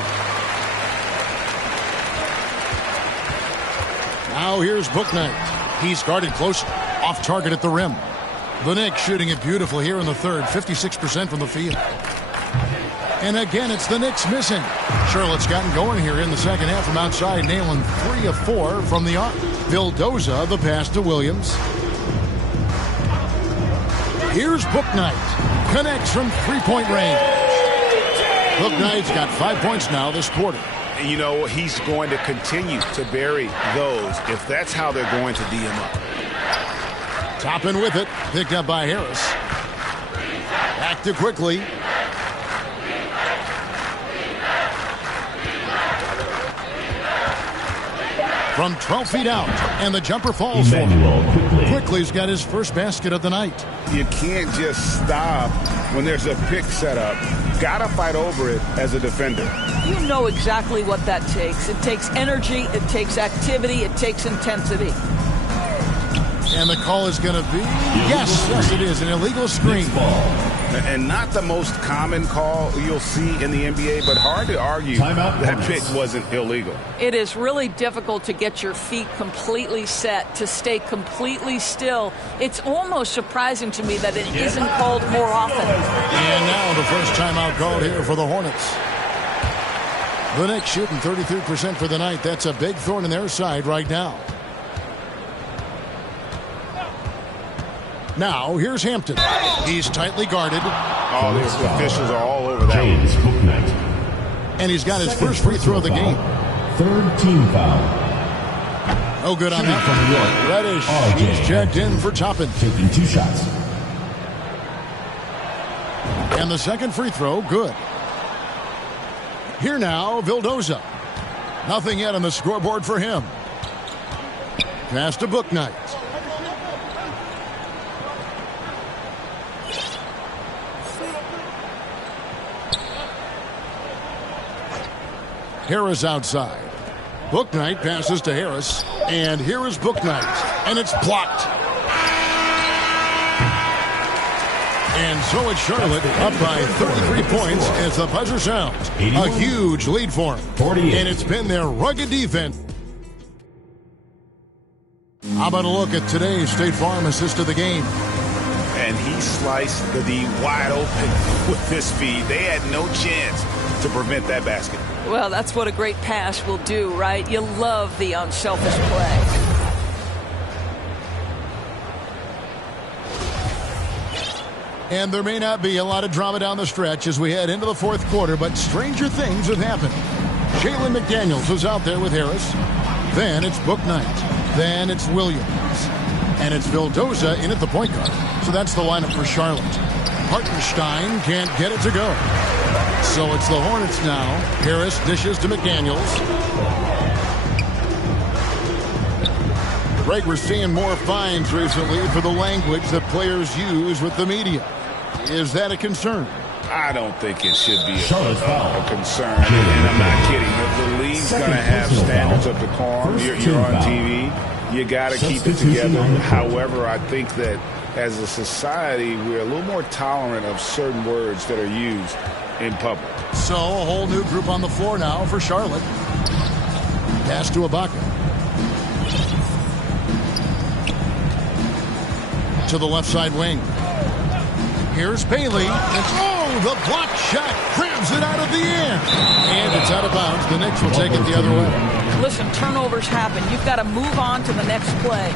Now here's Bouknight. He's guarded close, off target at the rim. The Knicks shooting it beautiful here in the third, 56% from the field. And again, it's the Knicks missing. Charlotte's gotten going here in the second half from outside, nailing 3 of 4 from the arc. Vildoza, the pass to Williams. Here's Bouknight. Connects from 3-point range. Bouknight's got 5 points now this quarter. And you know, he's going to continue to bury those if that's how they're going to D him up. Toppin with it. Picked up by Harris. Back to quickly. From 12 feet out. And the jumper falls for him. Quickly's got his first basket of the night. You can't just stop when there's a pick set up. Gotta fight over it as a defender. You know exactly what that takes. It takes energy, it takes activity, it takes intensity. And the call is going to be, yes, it is, an illegal screen. And not the most common call you'll see in the NBA, but hard to argue that pick wasn't illegal. It is really difficult to get your feet completely set, to stay completely still. It's almost surprising to me that it isn't called more often. And now the first timeout called here for the Hornets. The Knicks shooting 33% for the night. That's a big thorn in their side right now. Now, here's Hampton. He's tightly guarded. Oh, the officials are all over that one. And he's got his first free throw of the game. Third team foul. No good on that one. Reddish, he's checked in for Toppin. Taking 2 shots. And the second free throw, good. Here now, Vildoza. Nothing yet on the scoreboard for him. Pass to Bouknight. Harris outside. Bouknight passes to Harris. And here is Bouknight. And it's blocked. And so it's Charlotte up by 33 points as the buzzer sounds. A huge lead for him. 48. And it's been their rugged defense. How about a look at today's State Farm assist of the game? And he sliced the D wide open with his feed. They had no chance to prevent that basket. Well, that's what a great pass will do, right? You love the unselfish play. And there may not be a lot of drama down the stretch as we head into the fourth quarter, but stranger things have happened. Jalen McDaniels was out there with Harris. Then it's Bouknight. Then it's Williams. And it's Vildoza in at the point guard. So that's the lineup for Charlotte. Hartenstein can't get it to go. So it's the Hornets now. Harris dishes to McDaniels. Greg, we're seeing more fines recently for the language that players use with the media. Is that a concern? I don't think it should be a concern. And I'm not kidding. If the league's going to have standards of decorum, you're on TV, you got to keep it together. However, I think that as a society, we're a little more tolerant of certain words that are used in public. So a whole new group on the floor now for Charlotte. Pass to Ibaka. To the left side wing. Here's Bailey. And, the block shot grabs it out of the air. And it's out of bounds. The Knicks will take it the other way. Listen, turnovers happen. You've got to move on to the next play.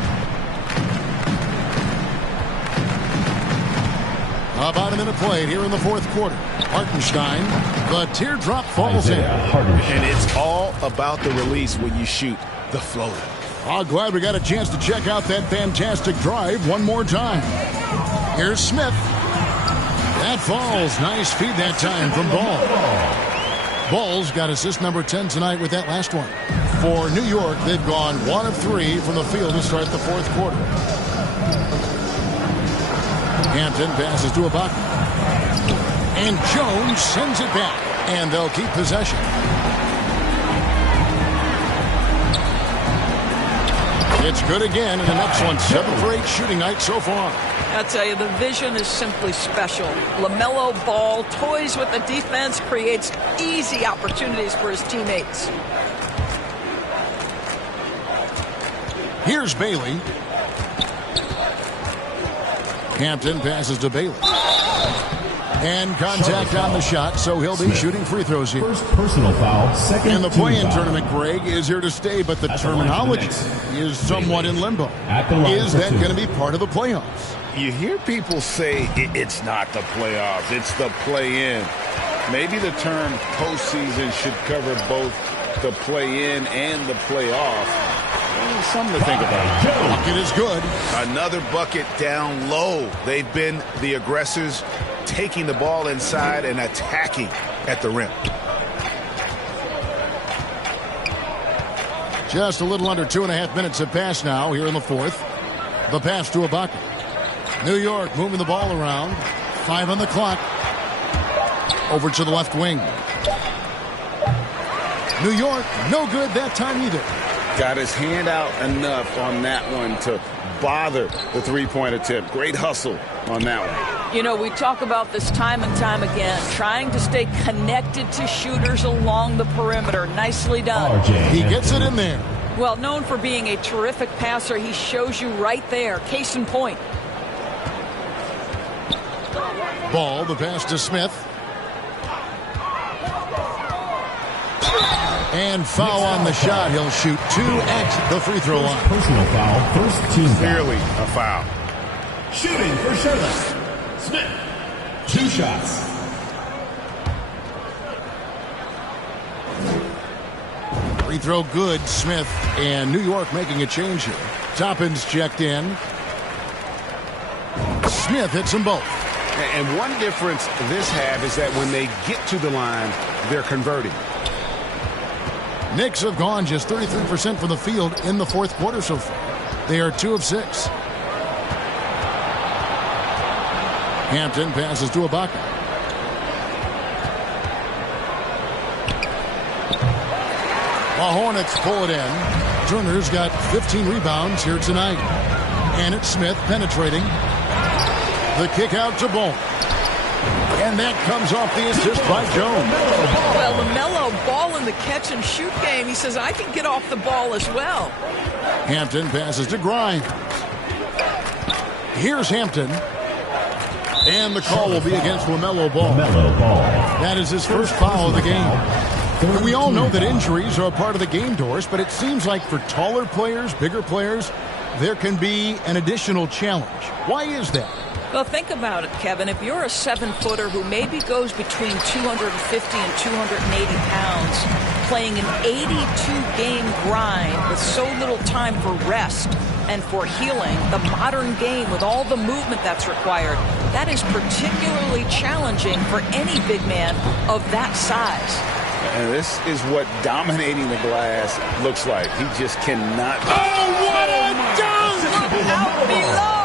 About a minute played here in the fourth quarter. Hartenstein, the teardrop falls in. And it's all about the release when you shoot the floater. Oh, glad we got a chance to check out that fantastic drive one more time. Here's Smith. That falls. Nice feed that time from Ball. Ball's got assist number 10 tonight with that last one. For New York, they've gone 1 of 3 from the field to start the fourth quarter. Hampton passes to Ibaka. And Jones sends it back. And they'll keep possession. It's good again, and an excellent 7 for 8 shooting night so far. I tell you, the vision is simply special. LaMelo Ball toys with the defense, creates easy opportunities for his teammates. Here's Bailey. Hampton passes to Bailey. And contact on the shot, so he'll be shooting free throws here. First personal foul, second And the play-in foul. tournament, Greg, is here to stay, but the terminology is somewhat in limbo. Is that going to be part of the playoffs? You hear people say it's not the playoffs, it's the play-in. Maybe the term postseason should cover both the play-in and the playoff. Something to think about. Bucket is good. Another bucket down low. They've been the aggressors, taking the ball inside and attacking at the rim. Just a little under 2.5 minutes have passed now here in the fourth. The pass to Ibaka. New York moving the ball around. 5 on the clock. Over to the left wing. New York, no good that time either. Got his hand out enough on that one to bother the three-point attempt. Great hustle on that one. You know, we talk about this time and time again, trying to stay connected to shooters along the perimeter. Nicely done. He gets it in there. Well, known for being a terrific passer, he shows you right there. Case in point. Ball, the pass to Smith. And foul on the shot. He'll shoot 2 at the free throw line. Personal foul, first team foul. Clearly a foul. Shooting for Charlotte. Smith. 2 shots. Free throw good. Smith and New York making a change here. Toppin's checked in. Smith hits them both. And one difference this have is that when they get to the line, they're converting. Knicks have gone just 33% from the field in the fourth quarter so far. They are 2 of 6. Hampton passes to Ibaka. The Hornets pull it in. Turner's got 15 rebounds here tonight. And it's Smith penetrating. The kick out to Ball. And that comes off the assist by Jones. Well, LaMelo Ball in the catch and shoot game. He says, I can get off the ball as well. Hampton passes to Grimes. Here's Hampton. And the call will be against LaMelo Ball. That is his first foul of the game. And we all know that injuries are a part of the game, Doris, but it seems like for taller players, bigger players, there can be an additional challenge. Why is that? Well, think about it, Kevin. If you're a 7-footer who maybe goes between 250 and 280 pounds, playing an 82-game grind with so little time for rest and for healing, the modern game with all the movement that's required, that is particularly challenging for any big man of that size. And this is what dominating the glass looks like. He just cannot. Oh, what a dunk! Look out below!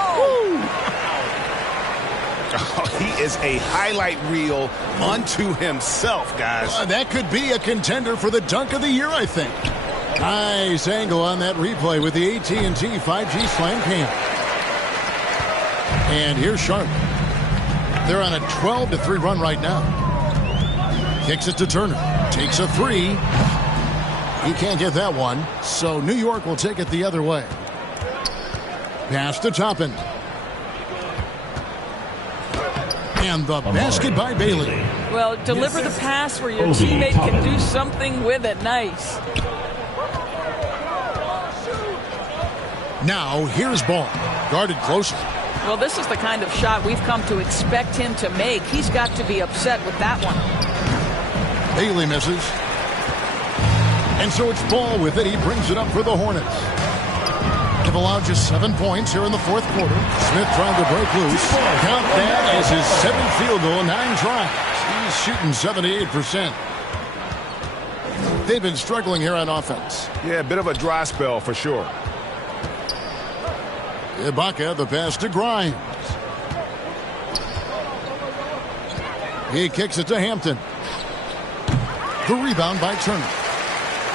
Oh, he is a highlight reel unto himself, guys. That could be a contender for the dunk of the year, I think. Nice angle on that replay with the AT&T 5G Slam Cam. And here's Charlotte. They're on a 12-3 run right now. Kicks it to Turner. Takes a 3. He can't get that one, so New York will take it the other way. Pass to Toppin. And the basket by Bailey. Well, deliver the pass where your teammate can do something with it. Nice. Now, here's Ball. Guarded closely. Well, this is the kind of shot we've come to expect him to make. He's got to be upset with that one. Bailey misses. And so it's Ball with it. He brings it up for the Hornets. They've allowed just 7 points here in the fourth quarter. Smith trying to break loose. Count that as his 7th field goal in 9 tries. He's shooting 78%. They've been struggling here on offense. Yeah, a bit of a dry spell for sure. Ibaka, the pass to Grimes. He kicks it to Hampton. The rebound by Turner.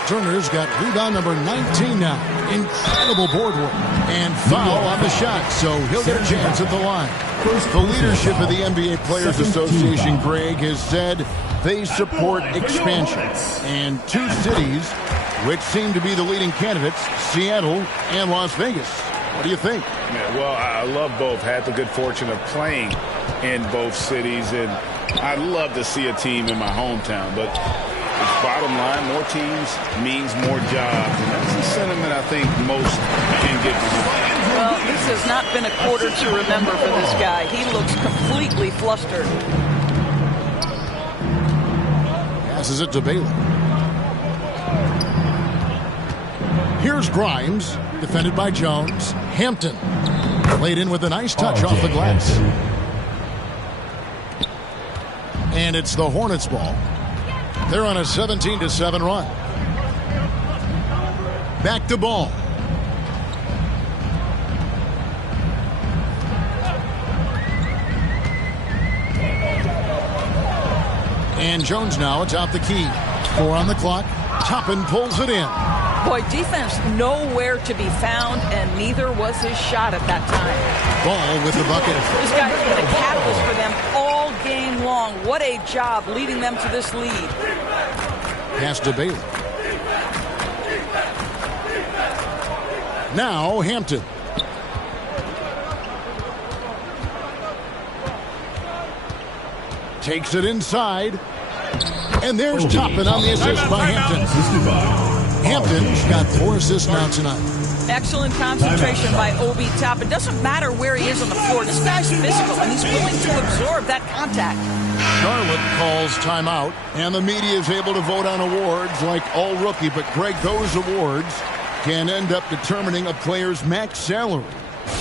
Turner's got rebound number 19 now. Incredible board work. And foul on the shot, so he'll get a chance at the line. The leadership of the NBA Players Association, Greg, has said they support expansion. And 2 cities, which seem to be the leading candidates, Seattle and Las Vegas. What do you think? Yeah, well, I love both. Had the good fortune of playing in both cities, and I'd love to see a team in my hometown. But bottom line, more teams means more jobs, and that's the sentiment I think most can get behind. Well, this has not been a quarter to remember for this guy. He looks completely flustered. Passes it to Bailey. Here's Grimes, defended by Jones. Hampton laid in with a nice touch off the glass. And it's the Hornets ball. They're on a 17-7 run. Back to Ball. And Jones now atop the key. 4 on the clock. Toppin pulls it in. Boy, defense nowhere to be found, and neither was his shot at that time. Ball with the bucket. This guy's been a catalyst for them all game long. What a job leading them to this lead. Pass to Bailey. Now Hampton. Takes it inside. And there's Toppin on the assist by Hampton. Hampton's got 4 assists now tonight. Excellent concentration by Obi Toppin. It doesn't matter where he is on the floor. This guy's physical, and he's willing to absorb that contact. Charlotte calls timeout, and the media is able to vote on awards like all rookie. But, Greg, those awards can end up determining a player's max salary.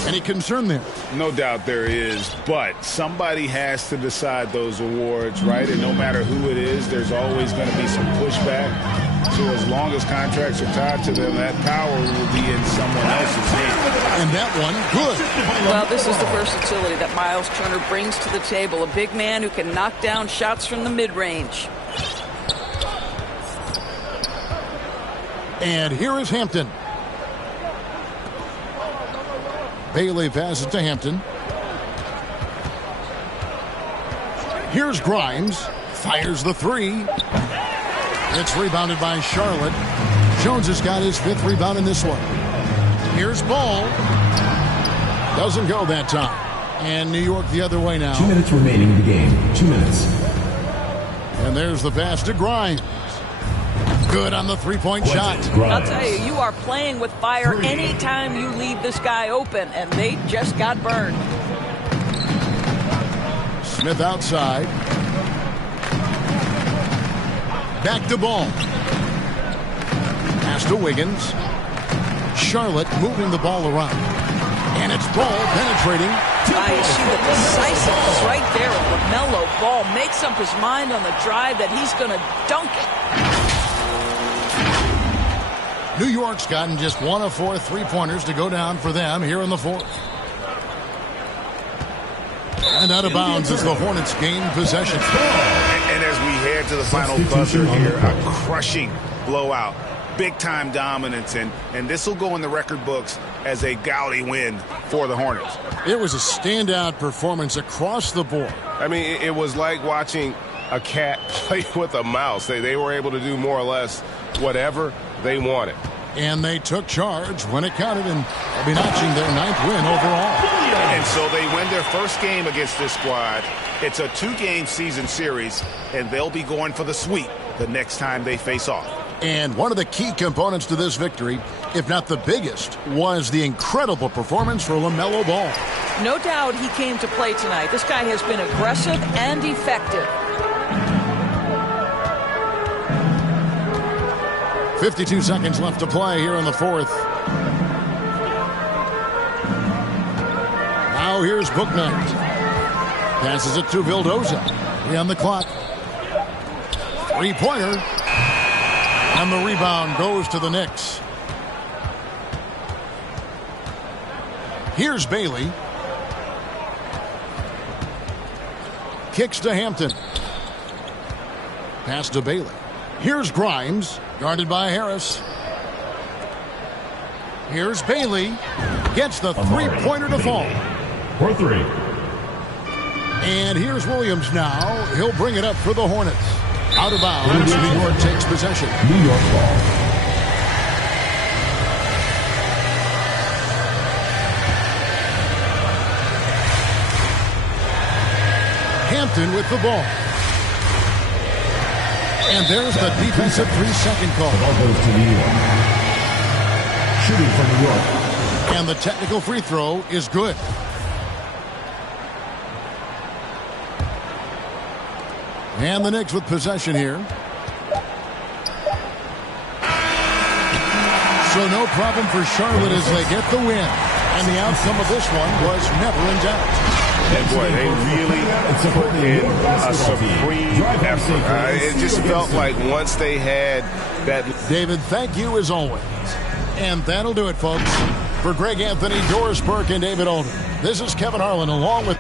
Any concern there? No doubt there is, but somebody has to decide those awards, right? And no matter who it is, there's always going to be some pushback. So as long as contracts are tied to them, that power will be in someone else's hands. And that one, good. Well, this is the versatility that Miles Turner brings to the table. A big man who can knock down shots from the mid-range. And here is Hampton. Bailey passes to Hampton. Here's Grimes. Fires the 3. It's rebounded by Charlotte. Jones has got his 5th rebound in this one. Here's Ball. Doesn't go that time. And New York the other way now. 2 minutes remaining in the game. 2 minutes. And there's the pass to Grimes. Good on the 3-point shot. I'll tell you, you are playing with fire anytime you leave this guy open, and they just got burned. Smith outside. Back to Ball. Pass to Wiggins. Charlotte moving the ball around. And it's Ball penetrating. I see the decisiveness right there. LaMelo Ball makes up his mind on the drive that he's going to dunk it. New York's gotten just 1 of 4 3-pointers to go down for them here in the 4th. And out of bounds as the Hornets gain possession. And as we head to the final buzzer here, a crushing blowout. Big-time dominance, and this will go in the record books as a gaudy win for the Hornets. It was a standout performance across the board. I mean, it was like watching a cat play with a mouse. They were able to do more or less whatever they wanted. And they took charge when it counted, and they'll be notching their 9th win overall. And so they win their first game against this squad. It's a 2-game season series, and they'll be going for the sweep the next time they face off. And one of the key components to this victory, if not the biggest, was the incredible performance for LaMelo Ball. No doubt he came to play tonight. This guy has been aggressive and effective. 52 seconds left to play here in the fourth. Now here's Bouknight. Passes it to Vildoza. 3 on the clock. 3-pointer. And the rebound goes to the Knicks. Here's Bailey. Kicks to Hampton. Pass to Bailey. Here's Grimes, guarded by Harris. Here's Bailey. Gets the 3-pointer to fall. For 3. And here's Williams now. He'll bring it up for the Hornets. Out of bounds. New York takes possession. New York ball. Hampton with the ball. And there's the defensive 3-second call. The ball goes to New York. Shooting from New York. And the technical free throw is good. And the Knicks with possession here. So no problem for Charlotte as they get the win. And the outcome of this one was never in doubt. And boy, they really put in a supreme effort. It just felt like once they had that. David, thank you as always. And that'll do it, folks. For Greg Anthony, Doris Burke, and David Alden, this is Kevin Harlan along with